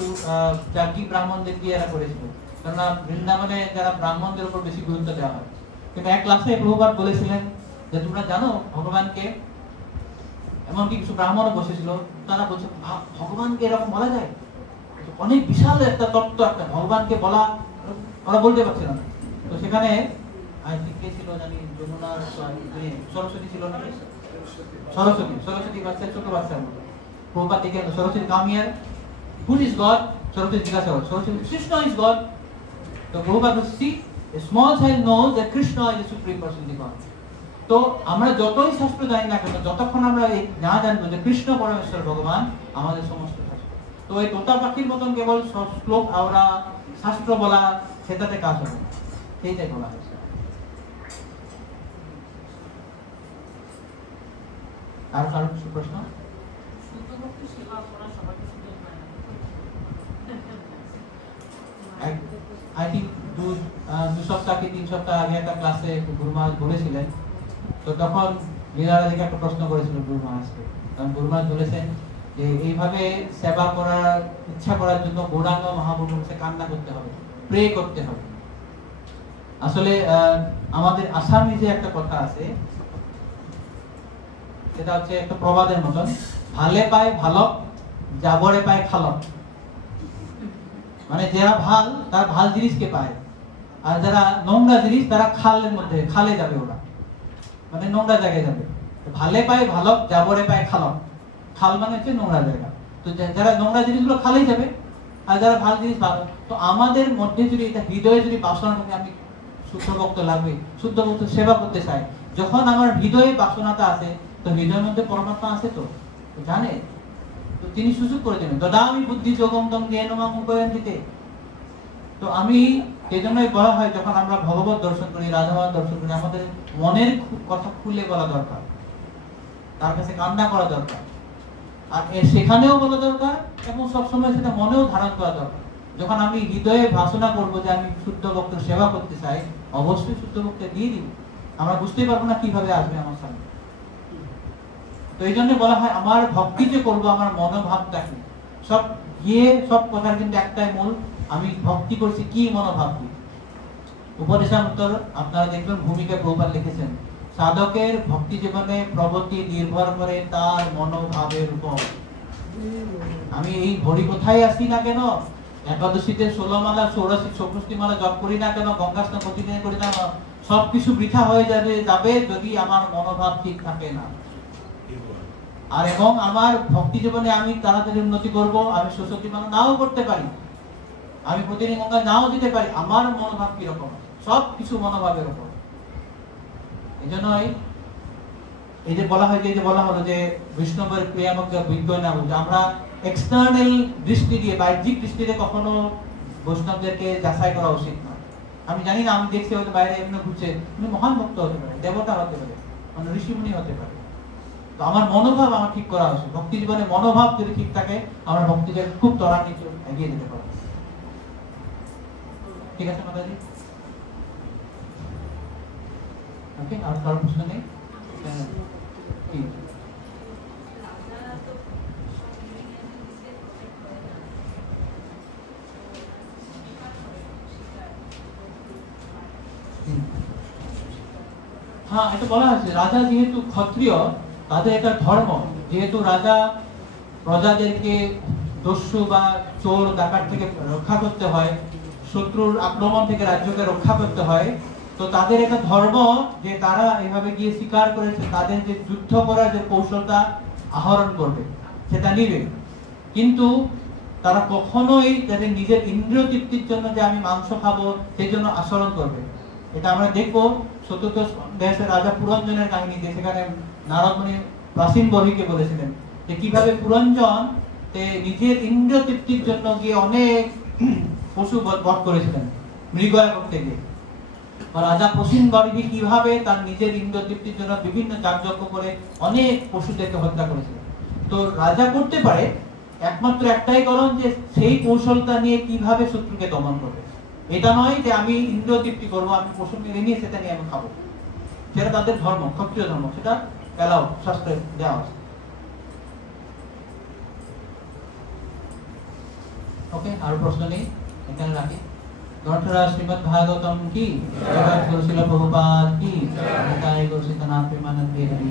যাজ্ঞিক ব্রাহ্মণদের দিয়ে এরা করেছিল, কেননা বৃন্দাবনে যারা ব্রাহ্মণদের উপর বেশি গুরুত্ব দেওয়া হয়। কিন্তু এক ক্লাসে প্রভুপাদ বলেছিলেন যে তোমরা জানো ভগবানকে, এমনকি কিছু ব্রাহ্মণও বসেছিল, তারা বলছে ভগবানকে এরকম বলা যায়, অনেক বিশাল একটা তত্ত্ব, একটা ভগবানকে বলা, ওরা বলতে পারছে না। তো সেখানে কে ছিল জানি, যমুনা সরস্বতী ছিল না, সরস্বতী বাচ্চা, ছোট বাচ্চার মতো। প্রভুপাদ দেখে Saraswati come here, who is God? Saraswati জিজ্ঞাসা করে, সরস্বতী কৃষ্ণ ইজ গড। তো Prabhupada see a small child knows that Krishna is the supreme personality of God. তো আমরা যতই শাস্ত্র জানি না কেন, যতক্ষণ আমরা না জানবো যে কৃষ্ণ পরমেশ্বর ভগবান, আমাদের সমস্ত শাস্ত্র তো এই তোতা পাখির মতন কেবল শ্লোক আওড়া শাস্ত্র বলা সেটাতে কাজ হবে, সেইটাই বলা হয়েছে। আর কারো কিছু প্রশ্ন? আই থিঙ্ক দু সপ্তাহ কি 3 সপ্তাহ আগে একটা ক্লাসে গুরু মহারাজ বলেছিলেন, তো তখন লীলারা দেখে একটা প্রশ্ন করেছিল গুরু মহারাজকে। তখন গুরু মহারাজ বলেছেন যে এইভাবে সেবা করার ইচ্ছা করার জন্য গৌরাঙ্গ মহাপ্রভুর কাছে কান্না করতে হবে, প্রে করতে হবে। আসলে আমাদের আসামে যে একটা কথা আছে, সেটা হচ্ছে একটা প্রবাদের মতন, ভালে পায় ভালো, যাবরে পায় খালো। মানে যারা ভাল তারা ভাল জিনিসকে পায়, আর যারা নোংরা জিনিস তারা খালের মধ্যে খালে যাবে, ওরা মানে নোংরা জায়গায় যাবে। ভালে পায় ভালো, যাবরে পায় খালো। খাল মানে হচ্ছে নোংরা জায়গা। তো যারা নোংরা জিনিসগুলো খালেই যাবে, আর যারা ভাল জিনিস ভালো। তো আমাদের মধ্যে যদি এটা হৃদয়ে যদি বাসনা থাকে, আমি শুদ্ধ ভক্ত লাগবে, শুদ্ধ ভক্ত সেবা করতে চাই, যখন আমার হৃদয়ে বাসনাটা আছে, তো হৃদয়ের মধ্যে পরমাত্মা আছে, তো জানে, তো তিনি সুযোগ করে দেবেন। দদামি বুদ্ধি যোগম তং জ্ঞান মামুপয়ন দিতে। তো আমি এই জন্যই বলা হয়, যখন আমরা ভগবত দর্শন করি, রাধামাধব দর্শন করি, আমাদের মনের কথা খুলে বলা দরকার, তার কাছে কান্না করা দরকার, আর সেখানেও বলা দরকার, এবং সবসময় সেটা মনেও ধারণ করা দরকার। যখন আমি হৃদয়ে ভাষণা করবো যে আমি শুদ্ধ ভক্তের সেবা করতে চাই, অবশ্যই শুদ্ধ ভক্তে দিয়ে দিব। আমরা বুঝতেই পারবো না কিভাবে আসবে আমার সামনে। তো এই জন্য বলা হয় আমার ভক্তি যে করবো, আমার মনোভাবটা কি, সব গিয়ে সব কথার কিন্তু একটাই মূল, আমি ভক্তি করছি কি মনোভাব কি। উপদেশামৃতর আপনারা দেখবেন ভূমিকা প্রভুপাদ লিখেছেন, সাধকের ভক্তি জীবনে প্রগতি নির্ভর করে তার মনোভাবের উপর। আমি এই হরি কোথায় আসি না কেন, একাদশীতে 16 মালা 64 মালা জপ করি না কেন, গঙ্গা স্নান প্রতিদিন করি না, সবকিছু বৃথা হয়ে যাবে যদি আমার মনোভাব ঠিক থাকে না। আর এবং আমার ভক্তি জীবনে আমি তাড়াতাড়ি উন্নতি করব, আমি 64 মালা নাও করতে পারি, আমি প্রতিদিন গঙ্গা নাও দিতে পারি, আমার মনোভাব কিরকম, সবকিছু মনোভাবের উপর। এই জন্যই এই যে বলা হয়, যে বলা হলো যে বৈষ্ণবের ক্রিয়ামগ্র বিজ্ঞ না বলতে, আমরা এক্সটার্নাল দৃষ্টি দিয়ে, বাহ্যিক দৃষ্টিতে কখনো বৈষ্ণবদেরকে যাচাই করা উচিত না। আমি জানি না, আমি দেখছি হয়তো বাইরে এমনি ঘুরছে, উনি মহান ভক্ত হতে পারে, দেবতা হতে পারে, মানে ঋষিমুনি হতে পারে। তো আমার মনোভাব আমার ঠিক করা উচিত। ভক্তি জীবনে মনোভাব যদি ঠিক থাকে, আমরা ভক্তিকে খুব ত্বরান্বিত এগিয়ে যেতে পারবো। ঠিক আছে মাতাজি? ওকে, আর কারো প্রশ্ন নেই? ঠিক। হ্যাঁ, এটা বলা আছে, রাজা যেহেতু ক্ষত্রিয়, তাদের এটা ধর্ম, যেহেতু রাজা প্রজাদেরকে দস্যু বা চোর ডাকাত থেকে রক্ষা করতে হয়, শত্রুর আক্রমণ থেকে রাজ্যকে রক্ষা করতে হয়, তো তাদের একটা ধর্ম যে তারা এভাবে গিয়ে শিকার করেছে, তাদের যে যুদ্ধ করার যে কৌশলটা আহরণ করবে সেটা নিবে। কিন্তু তারা কখনোই তাদের নিজের ইন্দ্রিয় তৃপ্তির জন্য যে আমি মাংস খাবো সেই জন্য আচরণ করবে। এটা আমরা দেখবো চতুর্থ দেশের রাজা পুরঞ্জনের কাহিনীতে, সেখানে নারদ মুনি প্রাচীন বহিকে বলেছিলেন যে কিভাবে পুরঞ্জন নিজের ইন্দ্রিয় তৃপ্তির জন্য গিয়ে অনেক পশু বধ করেছিলেন মৃগয়া করতে গিয়ে। রাজা প্রসীন গর্ভী কিভাবে তার নিজের ইন্দ্রিয় তৃপ্তির জন্য বিভিন্ন যাগযজ্ঞ করে অনেক পশুদেরকে হত্যা করেছিলেন। তো রাজা করতে পারে একমাত্র একটাই কারণ যে সেই কৌশলটা নিয়ে কিভাবে শত্রুকে দমন করবে। এটা নয় যে আমি ইন্দ্রিয় তৃপ্তি করবো, আমি পশু মেরে নিয়ে সেটা নিয়ে আমি খাবো। সেটা তাদের ধর্ম, ক্ষত্রিয় ধর্ম, সেটা এলাও, শাস্ত্রে দেওয়া আছে। ওকে, আর প্রশ্ন নেই, এখানে রাখি। গ্রন্থরাজ শ্রীমদ্ ভাগবতম কি, জগৎ গুরু শিল প্রভুপাদ কি, নিতাই গৌর সীতানাথ প্রেমানন্দে হরি।